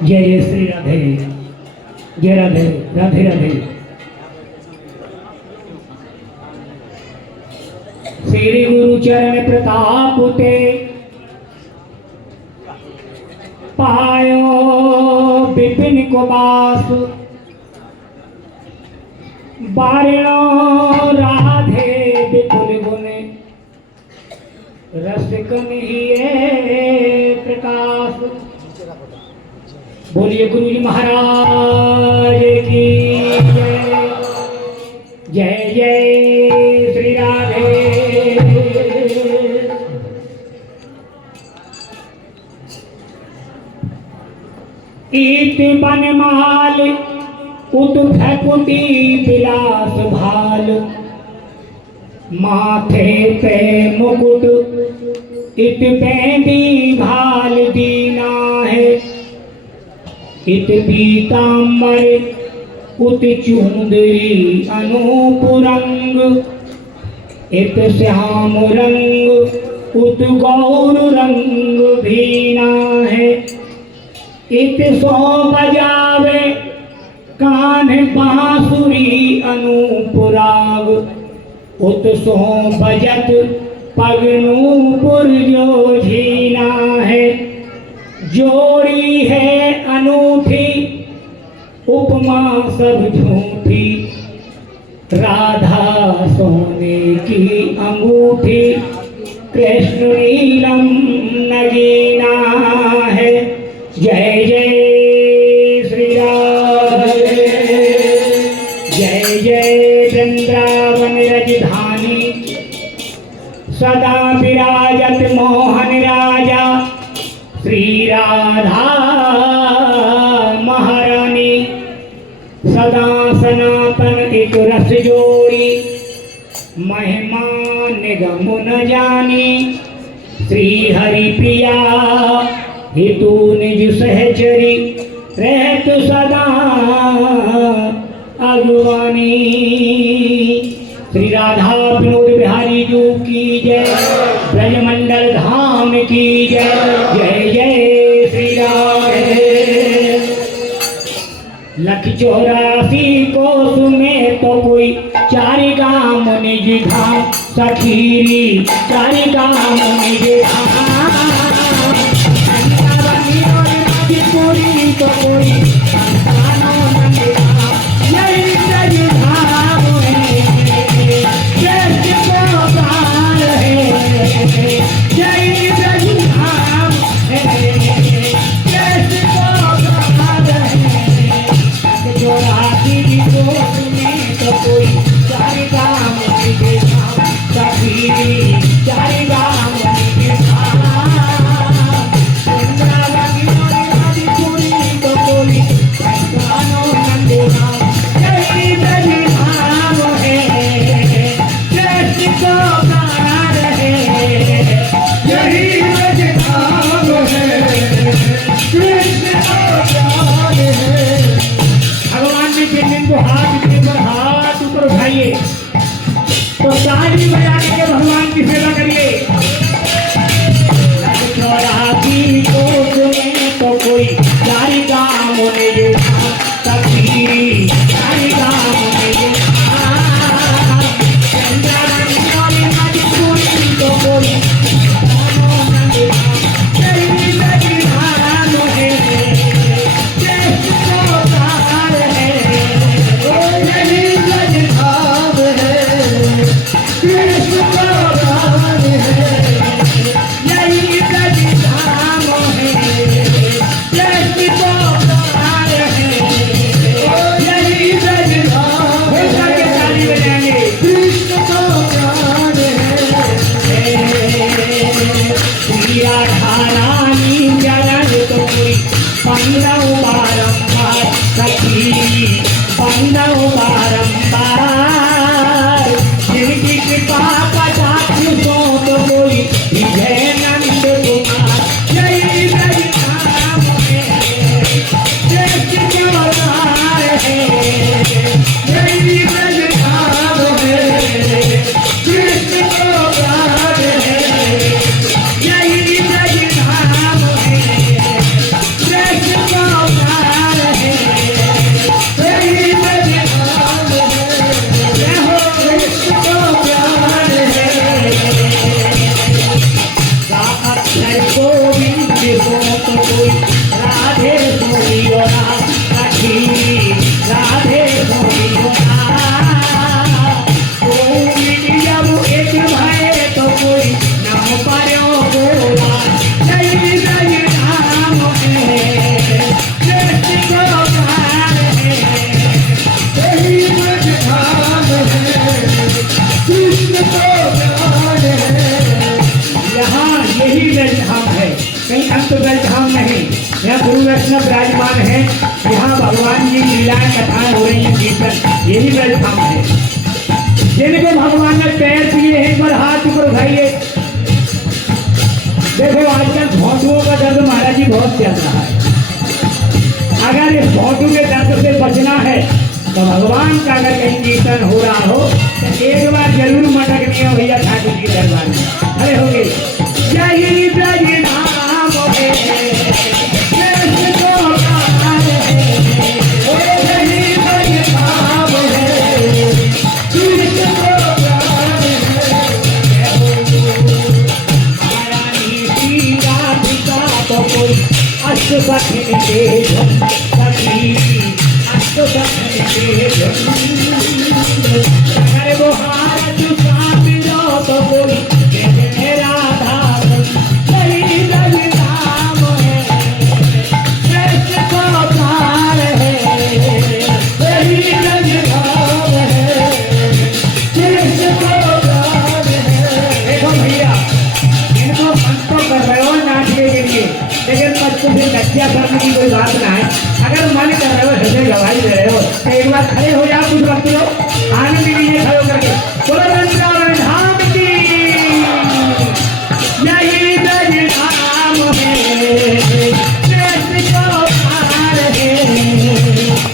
जय जय श्री राधे, जय राधे, राधे राधे। श्री गुरु चरण प्रताप ते पायो विपिन को बास, बारिणो राधे विपुल गुण, रस कन्हैया प्रकाश। बोलिए गुरु जी महाराज की जय, जय जय श्री राधे। ईत बनमाल उत भकुटी बिलास भाल, माथे पे मुकुट इत पैंदी भाल दीना है। इत पीताम्बर उत चूंदरी अनूप रंग, इत श्याम रंग उत गौर रंग भीना है। इत सो बजावे कान बांसुरी अनूप राग, उत सो बजत पग नूपुर जो झीना है। जोड़ी है अनूठी उपमा सब झूठी, राधा सोने की अंगूठी, कृष्ण नीलम नगीना है। जय जय श्री राम। जय जय वृंदावन रजधानी सदा विराजत मोहन राजा श्री राधा महारानी सदा सनातन एक रस जोड़ी महिमा निगम न जानी श्री हरि प्रिया हेतु निज सहचरी रहत सदा अगुवानी। श्री राधा विनोद बिहारी जी की जय, ब्रजमंडल धाम की जय। जय जय श्री राधे। लख 84 कोस में तो कोई चारि गाम निज धाम सखीरी चारि गाम निज धाम। पूरी तो कोई संतानों नंद धाम यही ब्रज धाम है। जय गोपाल है जय ब्रज धाम है। जय गोपाल है 84 कोस में तो कोई चारि गाम निज धाम सखीरी चारि गाम निज धाम। हाथ ऊपर उठाइए तो ताली बजा के भगवान की सेवा करिए। तो कोई चारि गाम निज धाम सखीरी चारि गाम निज धाम। तो कोई यहाँ गुरु वैष्णव विराजमान है। यहाँ भगवान जी लीलाएं कथाएं हो रही हैं, कीर्तन, यही ब्रजधाम है। जिनको भगवान ने पैर दिए हैं एक बार हाथ ऊपर उठाइए। देखो आजकल भौंटुओं का दर्द महाराज जी बहुत चल रहा है। अगर इस भौंटू के दर्द से बचना है तो भगवान का अगर कहीं कीर्तन हो रहा हो तो एक बार जरूर मटकनी है भैया ठाकुर की दरबार में। अरे हो गए जय ब्रजधाम अरे वो हाथ तो कोई राधा हो जाओ कुछ वक्त लो आनंद लीजिए खड़े होकर के बोलो वृंदावन धाम की यही ब्रज धाम है कृष्ण को पार है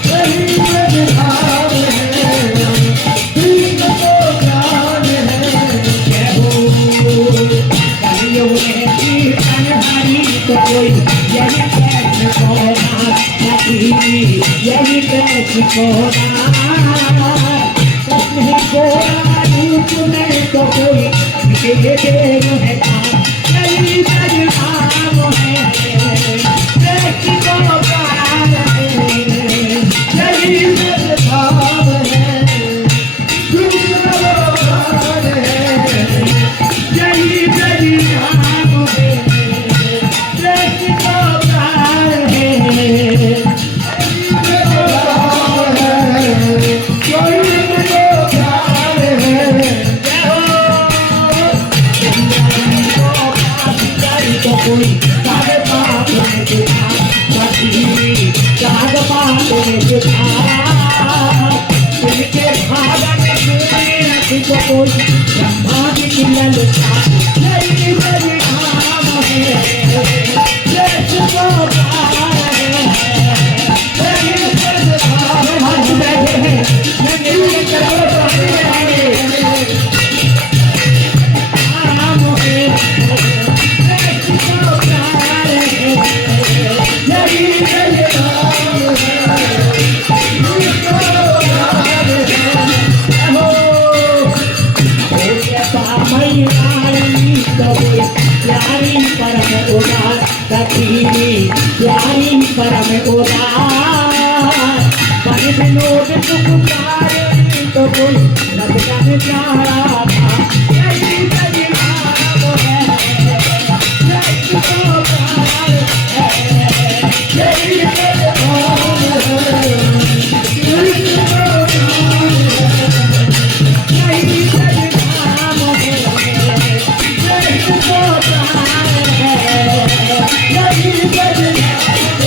यही ब्रज धाम है कृष्ण को पार है जय हो कलियुग में कीर्तन हरि को कोई यही कृष्ण को यही कृष्ण को कृष्ण को रूप में तो कोई तेरे देव है यही ब्रज धाम है कृष्ण को पार है यही ब्रज धाम है कृष्ण को पार है यही ब्रज धाम है कृष्ण को पार है कोई सारे पाप में जुटा सखी साग पाप में जुटा इनके भाग में पूरी रखी को कोई ब्रह्मा की किल्लत लुटा यही ब्रज धाम है कृष्ण को पार है यही ब्रज धाम है हाथ बैठे हैं मैं मिलके करो तो रहेंगे धाम है प्यारी परम उदार प्यारी परम उदार पर विनोद सुख पारे तो कोई रब जाने प्यारा था यही ब्रज धाम है कृष्ण को पार है यही ब्रज धाम है कृष्ण को पार है यही ब्रज धाम है कृष्ण को पार है यही ब्रज धाम है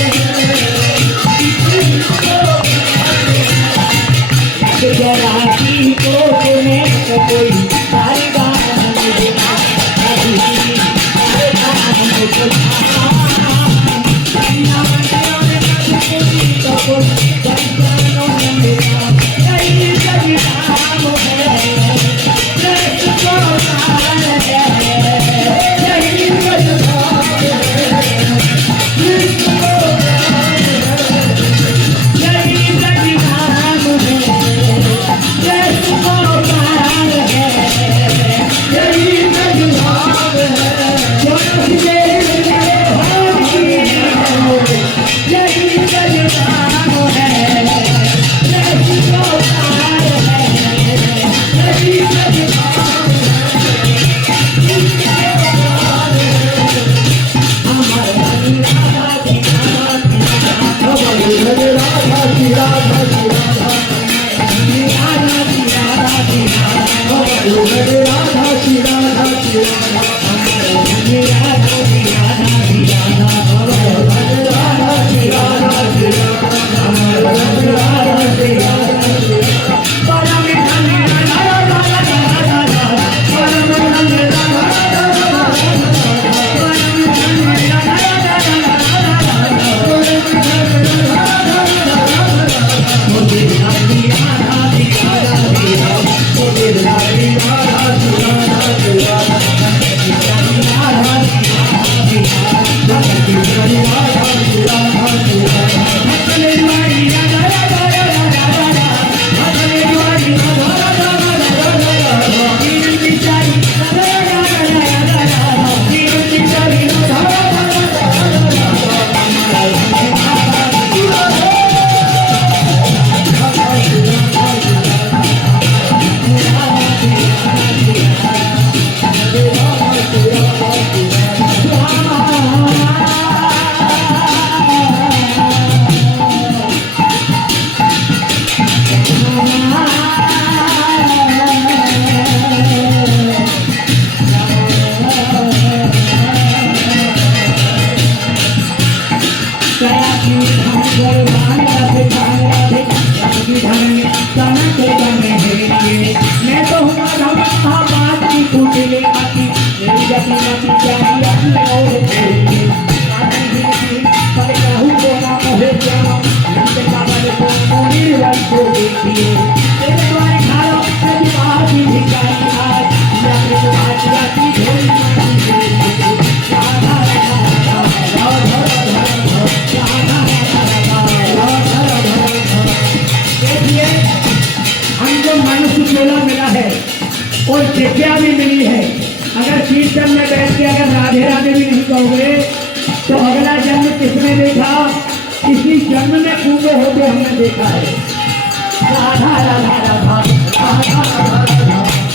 जराती को सुने तो कोई सारी बात राधा तनक बनेंगे। मैं तो हूँ राम महाबात की कुटिले आती, मेरी जटी मती चाहिए अपने और तेरी। आती ही पर कहूँ तो ना मोहे जाओ, जिनके काबल को मोरी रंग को देखिए। तेरे द्वारे खाओ तेरी बात ही भिखारी आज, या फिर तुम्हारी जाती झोली माटी देखिए। राधा राधा राधा राधा राधा राधा राधा। देखिए हमको मनुष्य चोला मिला है और विद्या भी मिली है। अगर कीर्तन में बैठ के अगर राधे राधे भी नहीं कहोगे तो अगला जन्म किसने देखा? इसी जन्म में कुंभ होते हमने देखा है। राधा राधा राधा राधा राधा राधा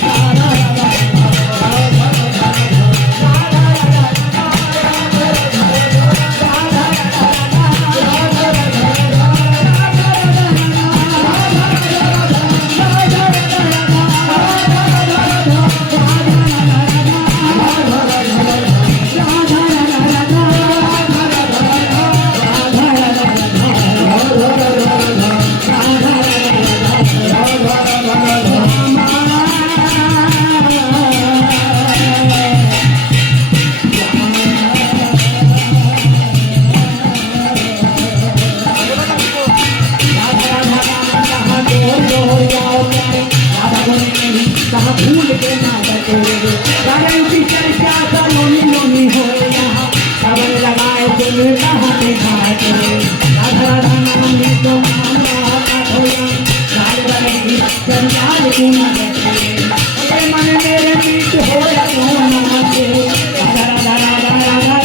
भूल के ना लगाए राधा राधा नाम तो मन मेरे मीत हो राधा राधा राधा राधा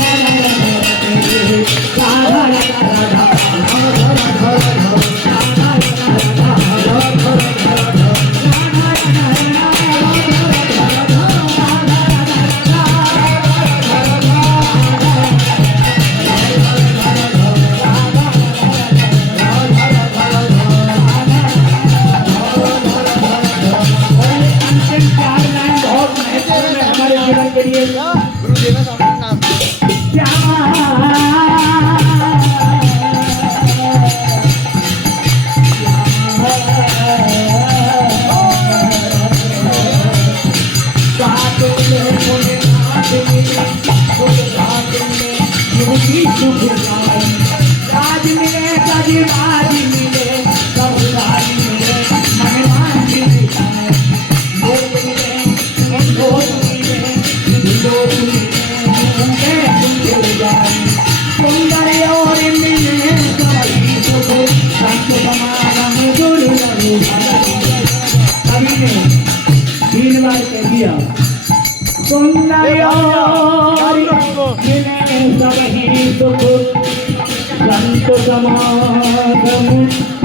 संत समागम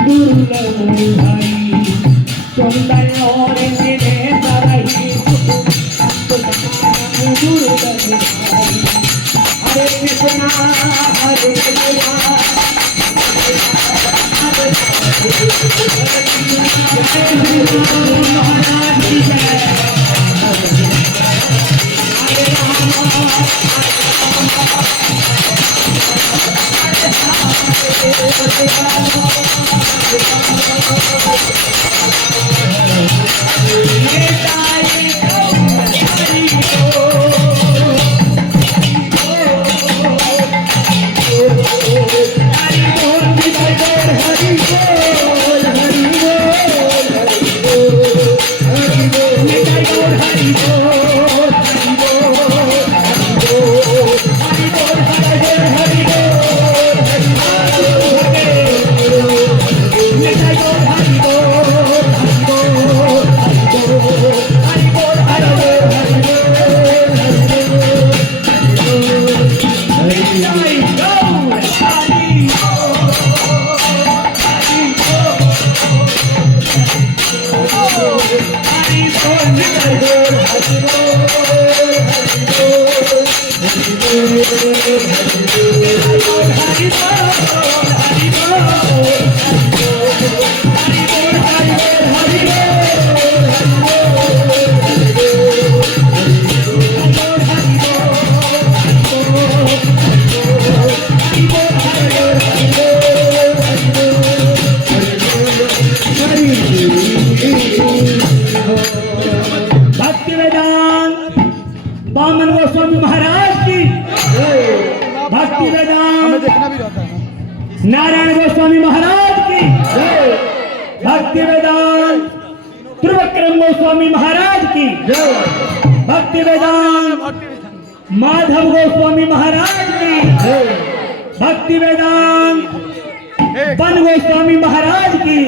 दुर्लभ भाई, सौंदर्य और मिले तरही संत समागम दुर्लभ भाई। हरे कृष्णा हरे कृष्णा Hare वामन गोस्वामी महाराज की, भक्ति वेदांत नारायण गोस्वामी महाराज की, भक्ति वेदांत त्रिविक्रम गोस्वामी महाराज की, भक्ति वेदांत माधव गोस्वामी महाराज की, भक्ति वेदांत वन गोस्वामी महाराज की,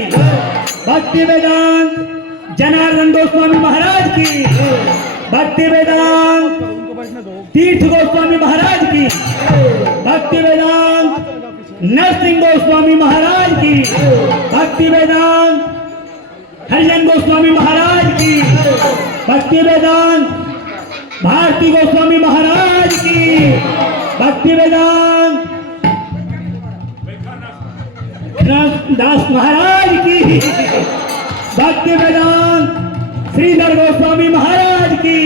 भक्ति वेदांत जनार्दन गोस्वामी महाराज की, भक्ति वेदांत तीर्थ गोस्वामी महाराज की, भक्ति वेदांत नरसिंह गोस्वामी महाराज की, भक्ति वेदांत हरिजन गोस्वामी महाराज की, भक्ति वेदांत भारती गोस्वामी महाराज की, भक्ति वेदांत दास महाराज की, भक्ति वेदांत श्रीधर गोस्वामी महाराज की,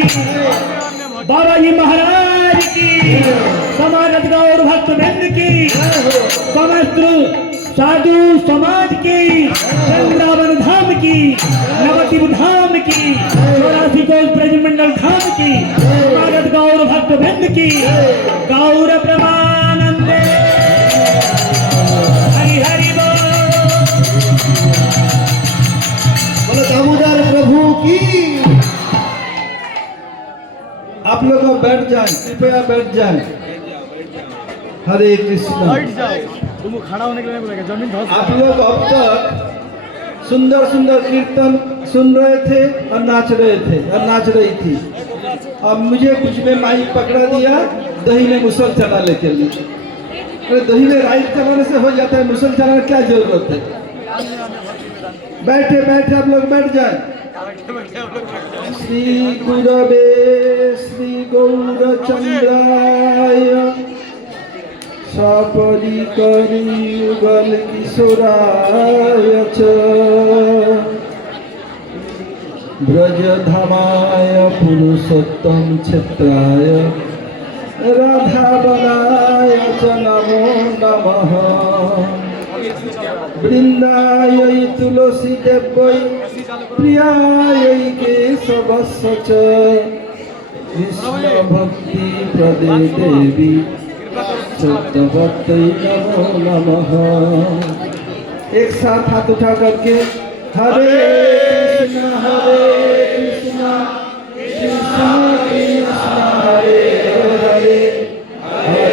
बाबाजी महाराज की, समाज गौर भक्त वृंद की, समस्त साधु समाज की, वृंदावन धाम की, नवद्वीप धाम की, 84 कोस ब्रजमंडल धाम की, समाज गौर भक्त वृंद की, गौर प्रमानंदे हरि हरि बोलो दामोदर प्रभु की। आप लोग बैठ जाएं, कृपया बैठ जाएं। हरे कृष्ण। तुमको खड़ा होने के लिए बोलेगा, जमीन धंस आप लोग अब तक सुंदर सुंदर कीर्तन सुन रहे थे और नाच रहे थे और नाच रही थी। अब मुझे कुछ में माइक पकड़ा दिया, दही में मुसल चलाने के लिए। अरे दही में राइस चलाने से हो जाता है, मुसल चलाने की क्या जरूरत है? बैठे बैठे आप लोग बैठ जाए। श्री गुरवे श्री गौरचंद्राय सपरिकरी युगल किशोराय च ब्रजधामाय पुरुषोत्तम क्षेत्राय राधावनाय च नमो नमः। वृंदायै तुलसी देव्यै प्रियायै केशवस्य च कृष्ण भक्ति प्रदे देवी सत्यवत्यै नमो नमः। एक साथ हाथ उठा करके हरे कृष्ण कृष्ण कृष्ण हरे हरे हरे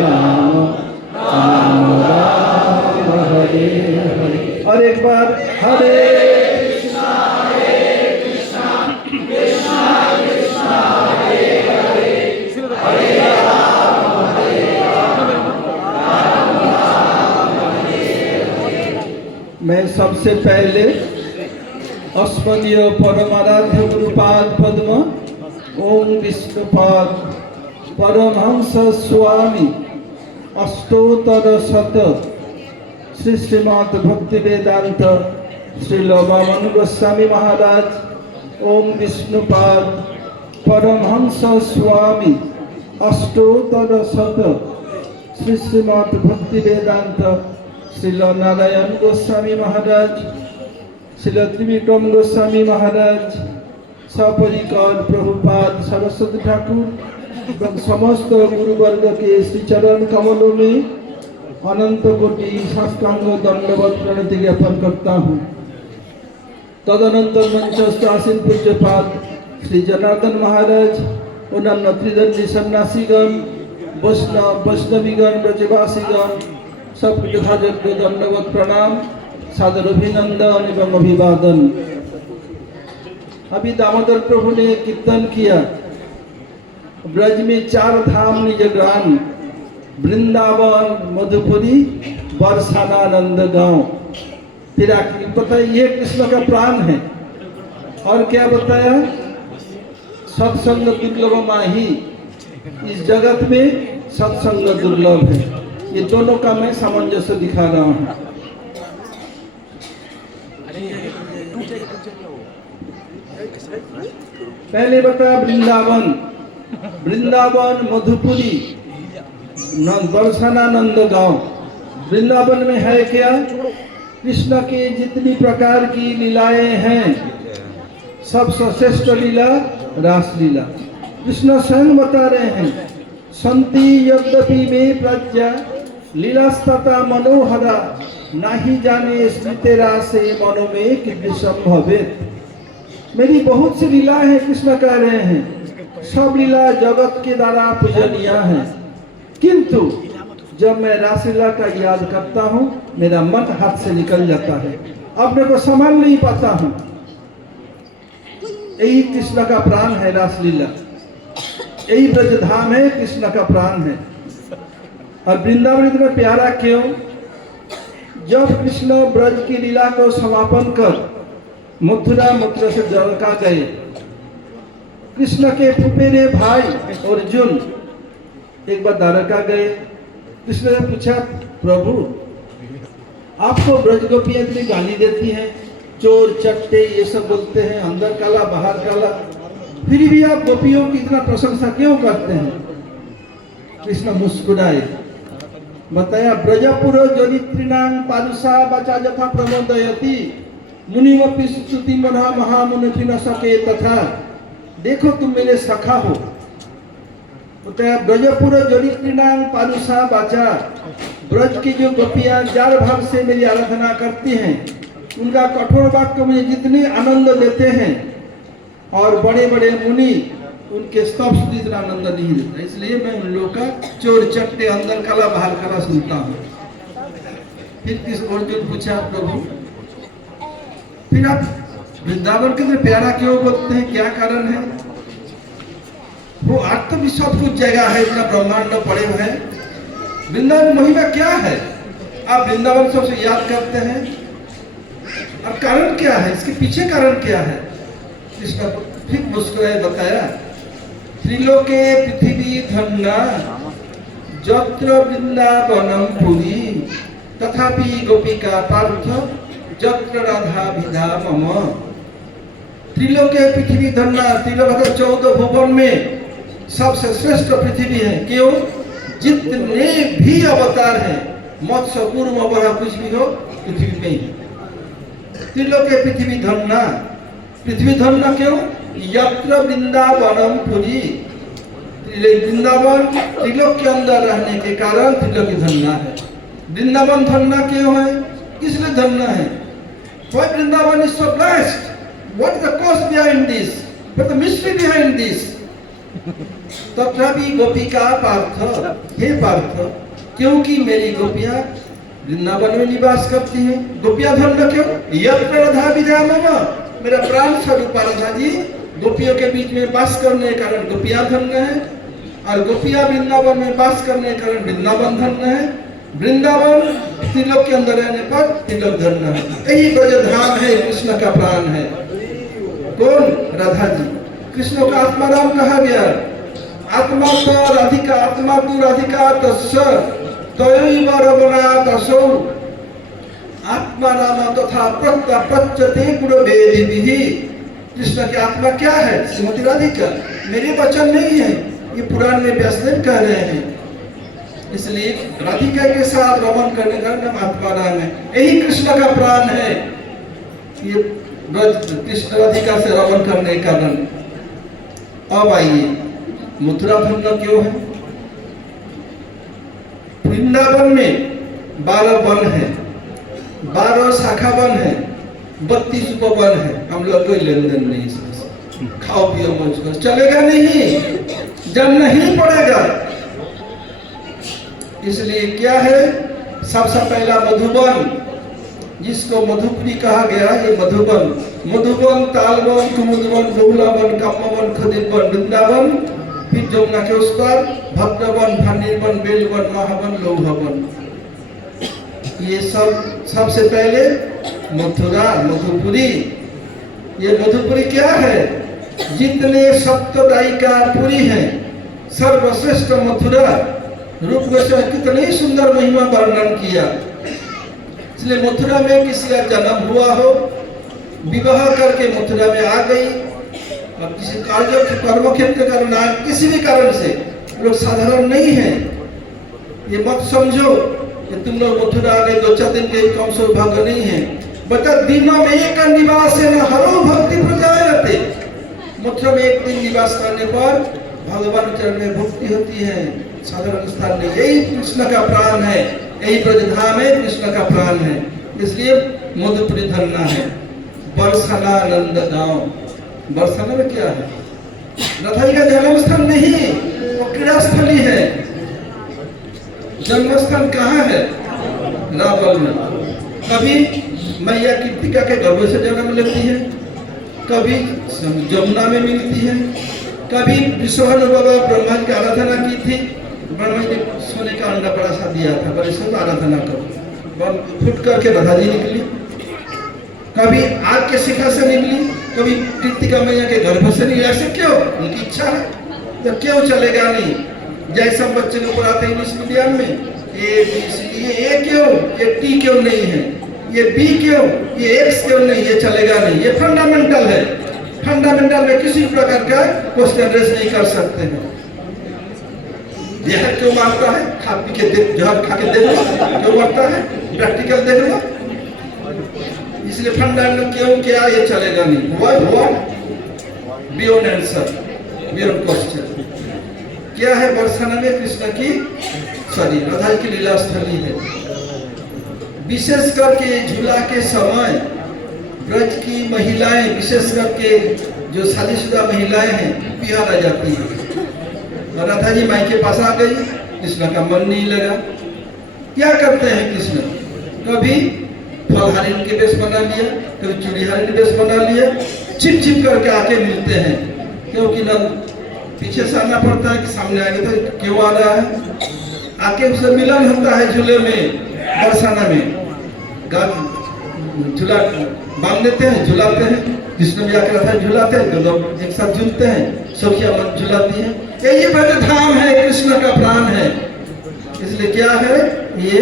राम राम राम हरे हरे। और एक बार हरे कृष्णा कृष्णा कृष्णा हरे हरे हरे राम राम हरे। मैं सबसे पहले अस्मदीय परमाराध्य गुरुपाद पद्म ओम विष्णुपाद परमहंस स्वामी अष्टोत्तर शत श्री श्रीमद् भक्ति वेदांत श्रील वामन गोस्वामी महाराज ओम विष्णुपाद परमहंस स्वामी अष्टोत्तर शत श्री श्रीमद् भक्ति वेदांत श्रील नारायण गोस्वामी महाराज श्रील त्रिविक्रम गोस्वामी महाराज सपरिकर प्रभुपाद सरस्वती ठाकुर एवं समस्त गुरुवर्ग के श्री चरण कमलों में अनंत कोटि साष्टांग दंडवत प्रणति ज्ञापन करता हूँ। तदनंतर मंचस्थ आसीन पूज्यपाद श्री जनार्दन महाराज अन्य त्रिदंडी सन्यासीगण वैष्णव वैष्णवीगण ब्रजवासीगण सब यथायोग्य दंडवत प्रणाम सादर अभिनंदन एवं अभिवादन। अभी दामोदर प्रभु ने कीर्तन किया। ब्रज में 4 धाम निज ग्राम वृंदावन मधुपुरी बरसाना नंदगांव। फिर आखिर पता है ये कृष्ण का प्राण है। और क्या बताया? सत्संग दुर्लभ माही। इस जगत में सत्संग दुर्लभ है। ये दोनों का मैं सामंजस्य दिखा रहा हूँ। पहले बताया वृंदावन, वृंदावन मधुपुरी बरसाना नंदगांव। वृंदावन में है क्या? कृष्ण की जितनी प्रकार की लीलाएं हैं सब श्रेष्ठ लीला रासलीला। कृष्ण स्वयं बता रहे हैं, संति यद्यपि में प्रज्ञा लीलास्तता मनोहरा, नहीं जाने स्मृति रासे मनो में कीदृशम भवेत्। मेरी बहुत सी लीला है, कृष्ण कह रहे हैं, सब लीला जगत के द्वारा पूजनीय है, किंतु जब मैं रासलीला का याद करता हूँ मेरा मन हाथ से निकल जाता है, अपने को संभाल नहीं पाता हूँ। यही कृष्ण का प्राण है रासलीला, यही ब्रजधाम है, कृष्ण का प्राण है। और वृंदावन इतना प्यारा क्यों? जब कृष्ण ब्रज की लीला को समापन कर मथुरा से द्वारका गए, कृष्ण के फुफेरे भाई अर्जुन एक बार द्वारका गए। कृष्ण ने पूछा, प्रभु आपको ब्रज गोपियां इतनी गाली देती हैं, चोर चट्टे ये सब बोलते हैं, अंदर काला बाहर काला, फिर भी आप गोपियों की इतना प्रशंसा क्यों करते हैं? कृष्ण मुस्कुराए, बताया, ब्रजपुर चरित्रिणां पारुषा बचा यथा प्रमोदयति मुनिमपि स्तुति मना महामुनि न सके तथा। देखो तुम मेरे सखा हो, बताया ब्रजपुर चरित्रिणां पारुषा बचा, ब्रज की जो गोपियां जार भाव से मेरी आराधना करती हैं, उनका कठोर वाक्य मुझे जितने आनंद देते हैं, और बड़े बड़े मुनि उनके स्तव इतना आनंद नहीं देता, इसलिए मैं उन लोगों का चोर चट्टे अंदर काला बाहर काला सुनता हूँ। फिर किस अर्जुन पूछा, प्रभु फिर आप वृंदावन के लिए प्यारा क्यों बोलते हैं, क्या कारण है? वो आत्मविश्वास कुछ जगह है, इतना ब्रह्मांड पड़े हुए हैं, वृंदावन महिमा क्या है? आप वृंदावन सबसे याद करते हैं, और कारण क्या है, इसके पीछे कारण क्या है? इसका फिर मुस्कुराए, बताया, त्रिलोके पृथ्वी धन्ना जत्र वृंदावनम पुरी तथापि गोपिका पार्थ जत्र राधा विधा मम। त्रिलोके पृथ्वी धन्ना, त्रिलोक 14 भुवन में सबसे श्रेष्ठ पृथ्वी है, क्यों? जितने भी अवतार हैं, मत्स्य कूर्म बड़ा कुछ भी हो, पृथ्वी में ही। त्रिलोके पृथ्वी धन्ना, पृथ्वी धन्ना क्यों? यत्र वृंदावनम पुरी, वृंदावन त्रिलोक के अंदर रहने के कारण त्रिलोक धन्ना है। वृंदावन धन्ना क्यों है, इसलिए धन्ना है। Why Vrindavan is so blessed? What is the cause behind this? What the mystery behind this? तथापि गोपिका पार्थ, हे पार्थ, क्योंकि मेरी गोपियां वृंदावन में निवास करती हैं। गोपियां धन्य क्यों? यत्र राधा विधा मम, मेरा प्राण स्वरूप राधा जी गोपियों के बीच में वास करने के कारण गोपियां धन्य है, और गोपियां वृंदावन में वास करने के कारण वृंदावन धन्य है। वृंदावन त्रिलोक के अंदर रहने पर त्रिलोक धन्य है। यही ब्रजधाम है, कृष्ण का प्राण है। कौन? राधा जी। कृष्ण को आत्माराम कहा गया, आत्मा तो राधिका, आत्मा तू राधिका तस्य तयैव रमणातसौ आत्मा नाम तथा प्रत्यते गुणवेदिभिः। कृष्ण की आत्मा क्या है? श्रीमती राधिका। मेरे वचन नहीं है, ये पुराण में व्यासदेव कह रहे हैं, इसलिए राधिका के साथ रमन करने का नाम आत्मा नाम है। यही कृष्ण का प्राण है, ये कृष्ण राधिका से रमन करने का कारण। अब आइए, मथुरा धन्य क्यों है? वृंदावन में 12 वन है, 12 शाखा वन है, 32 उपवन है। हम लोग कोई लेन देन नहीं इसमें, खाओ पियो मौज करो, चलेगा नहीं, जानना ही पड़ेगा। इसलिए क्या है? सबसे पहला मधुबन, जिसको मधुपुरी कहा गया, ये मधुबन, मधुबन, तालबन, कुमुदवन, बहुलावन, कामवन, खदिरवन, वृंदावन, फिर जमुना के उस पर भद्रवन, भानिरवन, बेलवन, महावन, लौहवन। ये सब सबसे पहले मथुरा, मधुपुरी। ये मधुपुरी क्या है? जितने सप्तदायिका पुरी हैं, सर्वश्रेष्ठ मथुरा। रूप गोस्वामी कितने ही सुंदर महिमा वर्णन किया। इसलिए मथुरा में किसी का जन्म हुआ हो, विवाह करके मथुरा में आ गई, और किसी कार्य कर्म क्षेत्र करना, किसी भी कारण से लोग साधारण नहीं है। ये मत समझो कि तुम लोग मथुरा आ गए 2-4 दिन के कम सौभाग्य नहीं है। बता दिनों में एक निवास है न हरो भक्ति प्रजायते, मथुरा में एक दिन निवास करने पर भगवान चरण में भक्ति होती है। साधारण स्थान में यही कृष्ण का प्राण है, यही ब्रजधाम है, कृष्ण का प्राण है। इसलिए मधुपुरी धरना है। बरसाना नंद गांव, बरसाना में क्या है? रथाई का जन्म स्थान नहीं, वो क्रीड़ा स्थली है। जन्म स्थान कहाँ है? रावल में। कभी मैया कीर्तिका के गर्भ से जन्म लेती है, कभी जमुना में मिलती है, कभी विश्वभानु बाबा ब्रह्मा की आराधना की थी, ब्रह्मा जी ने सोने का अंडा बड़ा सा दिया था, बड़े सब आराधना करो, फुट करके राधा जी निकली, कभी आग के शिखा से निकली, कभी कीर्तिका मैया के गर्भ से निकली। ऐसे क्यों? उनकी इच्छा है, तो क्यों चलेगा नहीं? जैसा बच्चे को पढ़ाते हैं इंग्लिश मीडियम में, ए बी सी, ये ए क्यों, ये टी क्यों नहीं है, ये बी क्यों, ये एक्स क्यों नहीं, ये चलेगा नहीं। ये फंडामेंटल है। फंडामेंटल में किसी प्रकार का क्वेश्चन रेज नहीं कर सकते हैं। जहर क्यों मारता है? खा पी के देख, जहर खा के देख लो क्यों मारता है, प्रैक्टिकल देख लो। इसलिए फंडामेंटल क्यों क्या, ये चलेगा नहीं। हुआ बियॉन्ड आंसर, बियॉन्ड क्वेश्चन। क्या है? बरसाना में कृष्ण की राधा की लीला स्थली है। विशेष करके झूला के समय ब्रज की महिलाएं, विशेष करके जो शादीशुदा महिलाएं हैं, बिहार आ जाती हैं। और राधा जी माई के पास आ गई, कृष्ण का मन नहीं लगा। क्या करते हैं कृष्ण? कभी फलहारिन के वेश बना लिया, कभी चूड़ीहारिन वेश बना लिया, छिप छिप करके आके मिलते हैं। क्योंकि न पीछे से आना पड़ता है कि सामने आगे तो क्यों आ रहा है, आके उससे मिलन होता है झूले में। बरसाना में झूला बांध देते हैं, झुलाते हैं, कृष्ण भी आकर रथा झुलाते हैं, दोनों एक साथ झूलते हैं, सखिया मन झुलाती है। यही ब्रजधाम है, कृष्ण का प्राण है। इसलिए क्या है ये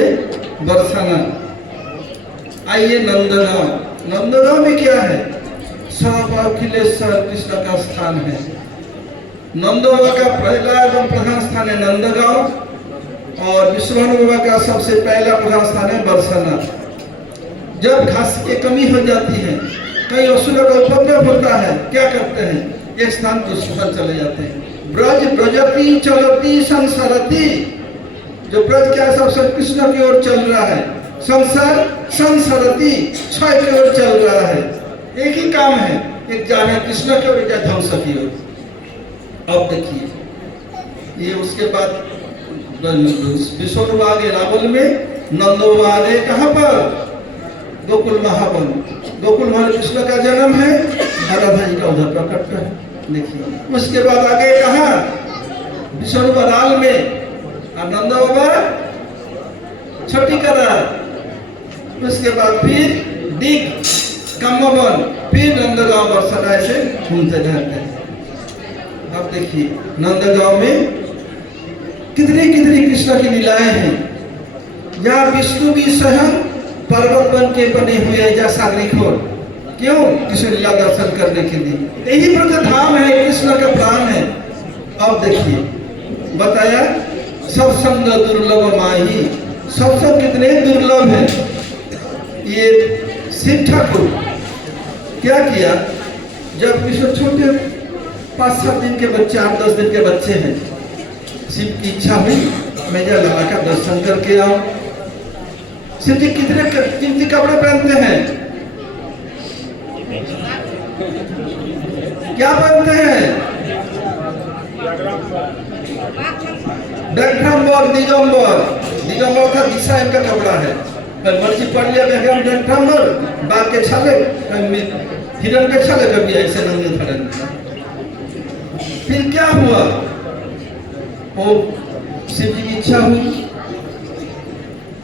बरसाना। आइए नंदगांव। नंदगांव में क्या है? सब अखिलेश्वर कृष्ण का स्थान है। नंदोबा का पहला एवं प्रधान स्थान है नंदगांव, और विश्वभानु बाबा का सबसे पहला प्रधान स्थान है बरसाना। जब घास की कमी हो जाती है, कई असुरों का उपद्रव होता है, क्या करते हैं? एक स्थान दूसरे स्थान चले जाते हैं। ब्रज ब्रजती चलती संसारती, जो ब्रज क्या सब कृष्ण की ओर चल रहा है, संसार संसारती क्षय की ओर चल रहा है। एक ही काम है, एक जाने कृष्ण की ओर, एक ध्वंस की ओर। अब देखिए ये उसके बाद विश्वनुवा गए रावल में, नंदोबा गए कहाँ पर? गोकुल महावन। गोकुल महावन कृष्ण का जन्म है, राधा जी का उधर प्रकट है। देखिए उसके बाद आगे कहाँ? विश्वनुवा राल में, और नंदा बाबा छठी करा। उसके बाद फिर दिग कम्मवन, फिर नंदगांव बरसाना, ऐसे घूमते रहते हैं। अब देखिए नंदगांव में कितनी कितनी कृष्ण की लीलाएं हैं। यहाँ विष्णु भी स्वयं पर्वत बन के बने हुए हैं, जहाँ सागरिक हो। क्यों? कृष्ण लीला दर्शन करने के लिए। यही ब्रजधाम है, कृष्ण का प्राण है। अब देखिए बताया सत्संग दुर्लभ माही, सत्संग कितने दुर्लभ है। ये शिव ठाकुर क्या किया? जब विश्व छोटे 5-7 दिन के बच्चे, 8-10 दिन के बच्चे हैं, शिव की इच्छा हुई मैं जा लाला का दर्शन करके आऊं। शिव जी कितने कीमती कपड़े पहनते हैं? क्या पहनते हैं? डंठम्बर, दिगंबर। दिगंबर था दिशा इनका कपड़ा है। मर्जी पढ़ लिया बेगम डंठम्बर, बाघ के छाले, हिरण के छाले, कभी ऐसे नंगे धरेंगे। फिर क्या हुआ? वो शिव जी की इच्छा हुई,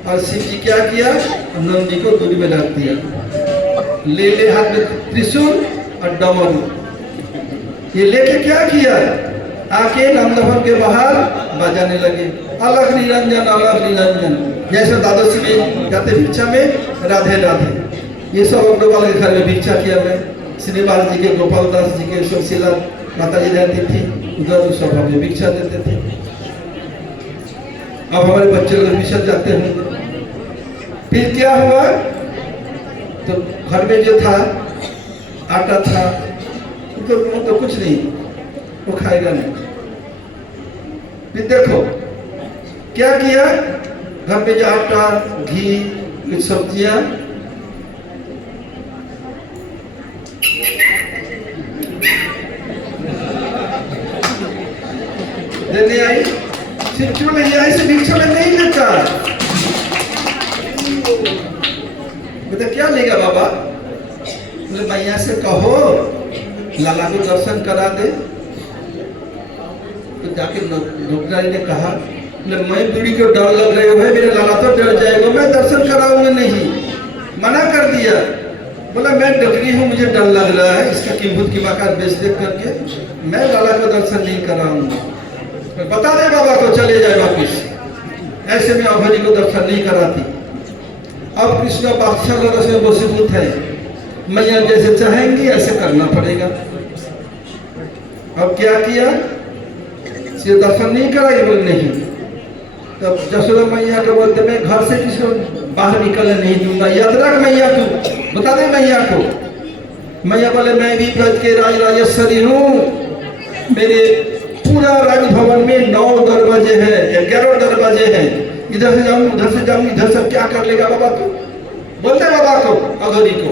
और शिव जी क्या किया? नंद जी को दूरी में रख दिया। ले हाथ में त्रिशूल और डमरू। ये लेके क्या किया? आके नंदभवन के बाहर बजाने लगे, अलग निरंजन अलग निरंजन। जैसे द्वादशी में जाते भिक्षा में राधे राधे, ये सब अग्रवाल के घर में भिक्षा किया। मैं श्रीनिवास जी के, गोपाल दास जी के, सुशीला माता जी रहती थी, उधर सब हमें भिक्षा देते थे। अब हमारे बच्चे लोग मिशन जाते हैं। फिर क्या हुआ? तो घर में जो था आटा था, तो कुछ नहीं, वो खाएगा नहीं। फिर देखो क्या किया, घर में जो आटा, घी, कुछ सब्जियां, देने आई। शिक्षु में ये ऐसे भिक्षु में नहीं लेता। बेटा क्या लेगा बाबा? बोले मैया से कहो लाला को दर्शन करा दे। तो जाके डॉक्टर ने कहा, मैं बीड़ी को डर लग रहे हो है, मेरे लाला तो डर जाएगा, मैं दर्शन कराऊंगा नहीं, मना कर दिया। बोला मैं डगरी हूँ, मुझे डर लग रहा है, इसका किंभूत की बाकार बेच दे करके मैं लाला को दर्शन नहीं कराऊंगा। बता दे बाबा को चले जाए वापिस। ऐसे में अभरी को दर्शन नहीं कराती। अब कृष्ण बादशाह रस में वशीभूत है, मैया जैसे चाहेंगी ऐसे करना पड़ेगा। अब क्या किया, से दर्शन नहीं कराई, बोल नहीं। तब जसोदा मैया के बोलते मैं घर से किसी को बाहर निकलने नहीं दूंगा, याद रख मैया तू, बता दे मैया को। मैया बोले मैं भी ब्रज के राज राजेश्वरी हूँ, मेरे पूरा राजभवन में 9 दरवाजे हैं, 11 दरवाजे हैं, इधर से जाऊं उधर से जाऊं, इधर से क्या कर लेगा बाबा तू? बोलते बाबा को, अघोरी को।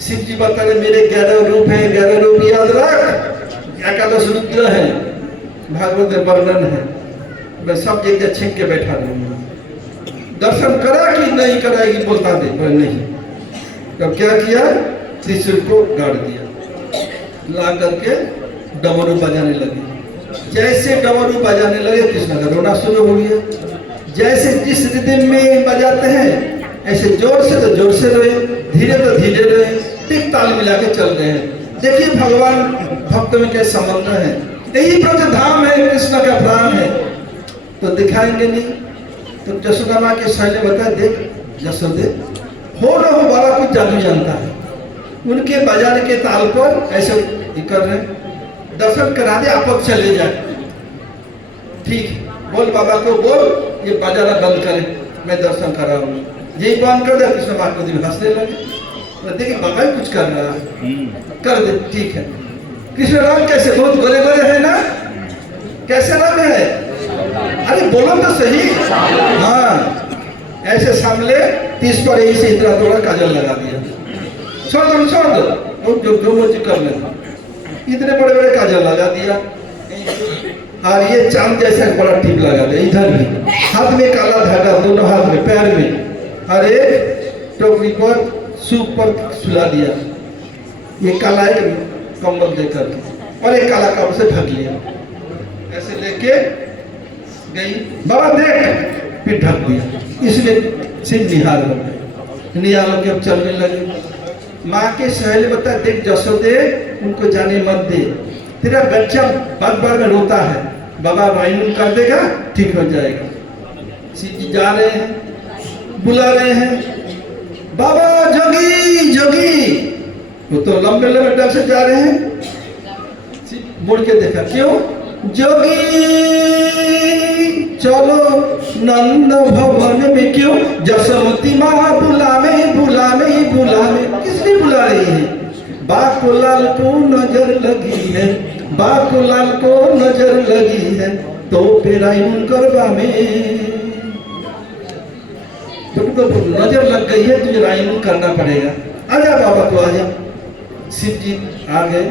शिव जी बता रहे मेरे 11 रूप है, 11 रूप याद रख, 11 रुद्र है, भागवत में वर्णन है। मैं सब जगह छीन के बैठा रहूंगा, दर्शन करा कि नहीं कराएगी बोलता दे, पर नहीं। तब क्या किया, त्रिशूल को गाड़ दिया, ला करके डमरू बजाने लगे। जैसे डमरू बजाने लगे कृष्ण का रोना शुरू हो गया। जैसे जिस रिदम में बजाते हैं ऐसे जोर से तो जोर से रोए, धीरे तो धीरे रोए, ठीक ताल मिला के चल रहे हैं। देखिए भगवान भक्त में क्या संबंध है। यही ब्रज धाम है, कृष्ण का प्राण है, तो दिखाएंगे नहीं। तो जसोदा माँ के शैले बताया, देख जसोदे हो न हो बाबा कुछ जादू जानता है, उनके बजाने के ताल पर ऐसे कर रहे, दर्शन करा दे, आप लोग चले जाए। ठीक, बोल बाबा को बोल ये बजाना बंद करे, मैं दर्शन कराऊंगा। यही बंद कर दे, कृष्ण महात्मा जी हंसने लगे। देखिए बाबा ही कुछ कर रहा है, कर दे, ठीक है। कृष्ण राम कैसे बहुत गोरे गोरे है ना, कैसे राम है? अरे बोलो तो सही। हाँ, ऐसे सामने 30 पर यही से इतना थोड़ा काजल लगा दिया, छोड़ दो, जो मुझे कर लेना, इतने बड़े बड़े काजल लगा दिया। और ये चांद जैसा बड़ा टिप लगा दिया, इधर भी हाथ में काला धागा, दोनों हाथ में, पैर में, और एक टोकरी पर सूप पर सुला दिया, ये काला एक कम्बल देकर के, और एक काला कपड़े से ढक लिया। ऐसे लेके गई, बाबा देख, फिर ढक दिया। इसमें सिर निहार हो गए, निहार के अब चलने लगे। माँ के सहेली बता, देख जसोदे उनको जाने मत दे, तेरा बच्चा बार बार में रोता है, बाबा वाइन कर देगा, ठीक हो जाएगा। शिव जी जा रहे हैं, बुला रहे हैं, बाबा जोगी जोगी, वो तो लंबे लंबे डर से जा रहे हैं। मुड़ के देखा, क्यों जोगी चलो नंद भवन में, क्यों जसोमती माँ बुलावे बुलावे बुलावे, किसने बुला रही है? बाकुलाल को नजर लगी है, बाकुलाल को नजर लगी है, तो फिर आइन करवा में, तुमको नजर लग गई है, तुझे आइन करना पड़ेगा, आजा बाबा तो आजा। शिव जी आ गए,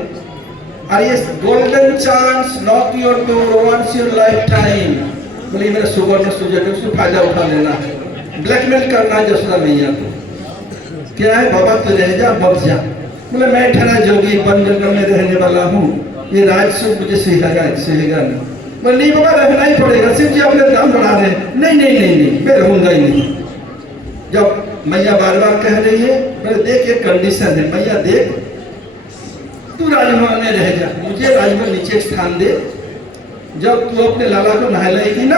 और ये golden chance not your door once your lifetime, बोले मेरा सुवर्ण सुजग, उसको फायदा उठा लेना है, ब्लैकमेल करना है जसोदा मैया को। क्या है बाबा, तो रह जा, बच जा। बोले मैं ठहरा जोगी, वन जंगल में रहने वाला हूँ, ये राजसूय मुझे सहेगा नहीं। बोले नहीं बाबा, रहना ही पड़ेगा, शिव जी अपने दाम बढ़ा रहे हैं। नहीं नहीं नहीं नहीं, मैं रहूंगा ही नहीं। जब मैया बार बार कह रही है, बोले देख एक कंडीशन है, मैया देख तू राजभवन में रह जा, मुझे राजभवन नीचे स्थान दे, जब तू अपने लाला को नहलाएगी ना,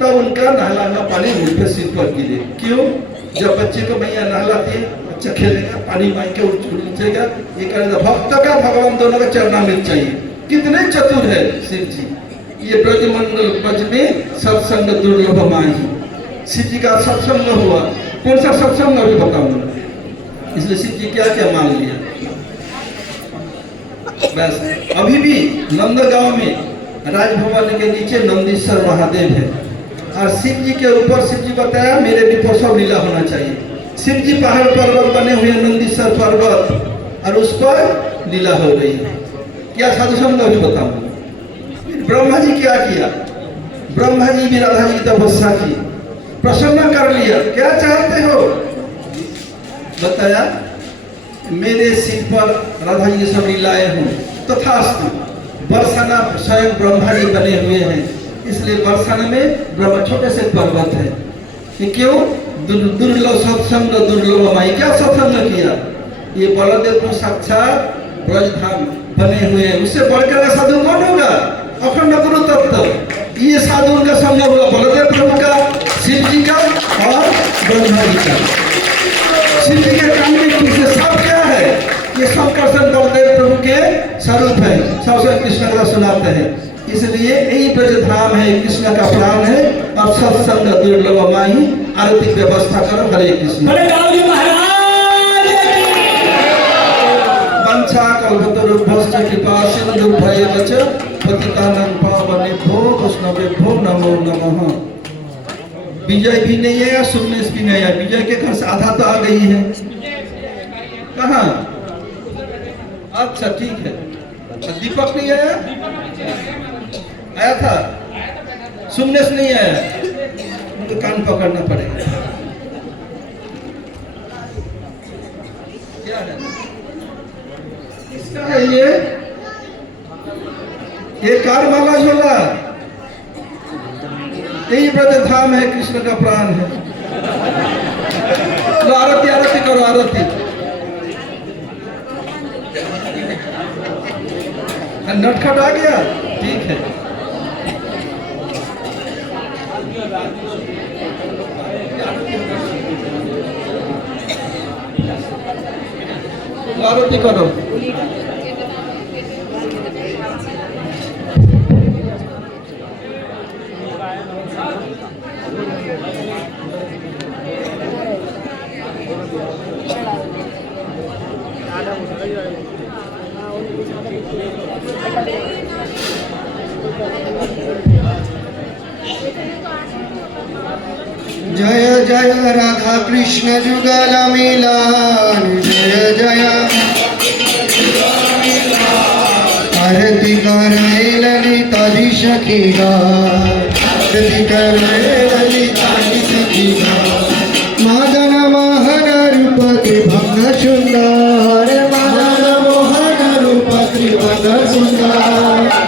तब उनका नहलाना पानी मुझ पर सिर पर गिरे। क्यों? जब बच्चे को मैया नहलाती है, बच्चा खेलेगा, पानी मांग के उछेगा, ये करेगा। भक्त का भगवान दोनों का चरणामृत चाहिए। कितने चतुर है शिव जी। ये ब्रजमंडल ब्रज में सत्संग दुर्लभ माही, शिव जी का सत्संग हुआ। कौन सा सत्संग अभी बताऊंगा। इसलिए शिव जी क्या क्या मान लिया। बस अभी भी नंदगांव में राजभवन के नीचे नंदीश्वर महादेव है और शिव जी के ऊपर शिव जी बताया मेरे दीपोत्सव लीला होना चाहिए। शिव जी पहाड़ पर्वत बने हुए नंदीश्वर पर्वत और उस पर लीला हो रही है। क्या साधु संत अभी बताऊंगा। ब्रह्मा जी क्या किया, ब्रह्मा जी भी राधा जी की तपस्या की, प्रसन्न कर लिया। क्या चाहते हो बताया मेरे सिर पर राधा जी की सब लीलाएं हों तथास्तु। बरसाना स्वयं ब्रह्मा जी बने हुए हैं, इसलिए बरसाना में ब्रह्मा छोटे से पर्वत है कि क्यों दुर्लभ सत्संग दुर्लभ माई। क्या सत्संग किया, ये बलदेव साक्षात ब्रजधाम बने हुए हैं, उससे बढ़कर साधु कौन होगा, अखंड गुरु तत्व। ये साधु का संग होगा बलदेव प्रभु का, शिव जी का और ब्रह्मा जी का। शिव जी के काम में पीछे सब क्या है, ये सब कृष्ण बलदेव प्रभु के स्वरूप है, सबसे कृष्ण का सुनाते हैं। इसलिए यही ब्रजधाम है, कृष्ण का प्राण है। और सत्संग दुर्लभ माही, आरती व्यवस्था करो। हरे कृष्ण। वंशा कल्पतरुभ्यश्च कृपा सिन्धुभ्यश्च पतितानां पावनेभ्यो वैष्णवेभ्यो नमो नमः। विजय भी नहीं है, सुमनेश भी नहीं है। विजय के घर से आधा तो आ गई है, कहाँ? अच्छा ठीक है। दीपक नहीं आया, आया था, सुमनेश नहीं आया, उनको कान पकड़ना पड़ेगा। क्या है, किसका है ये कार वाला झोला, यही ब्रजधाम है, कृष्ण का प्राण है। तो आरती आरती करो, आरती। नटखट आ गया, ठीक है। आरती करो। जय जय राधा कृष्ण जुगल मिलन, जय जय आरती करे ललिता जी सखी गा, आरती करे ललिता जी सखी गा। मदन मोहन रूप त्रिभंग सुंदर, मदन मोहन रूप त्रिभंग सुंदर।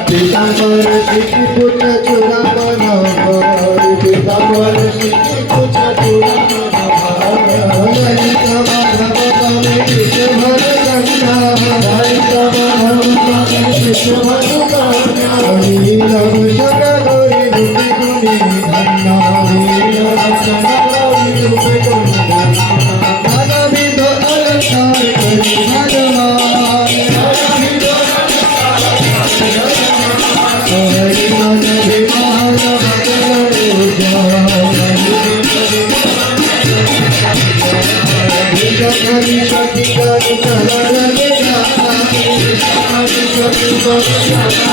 पीताम्बर सिद्धि पुत्र चूड़ामण भर, पीताम्बर सिद्धि पुत्र चूड़ामण भर। ललिता माधव तमे कृष्ण भर कन्या, ललिता माधव तमे कृष्ण भर कन्या। नीलम शरगौरी रूपे गुणी धन्या, नीलम शरगौरी रूपे गुणी धन्या। नानाविध अलंकार करि भगवान, नानाविध हरि माधव माधव हरि सखी गरि चरण लेगा, हरि सखी गरि चरण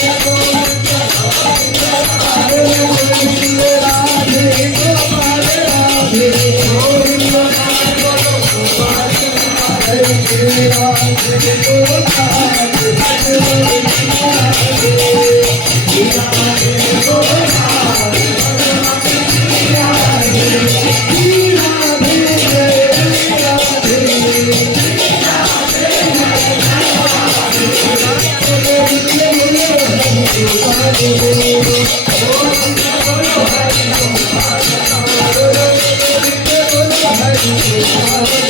Thank you. Hare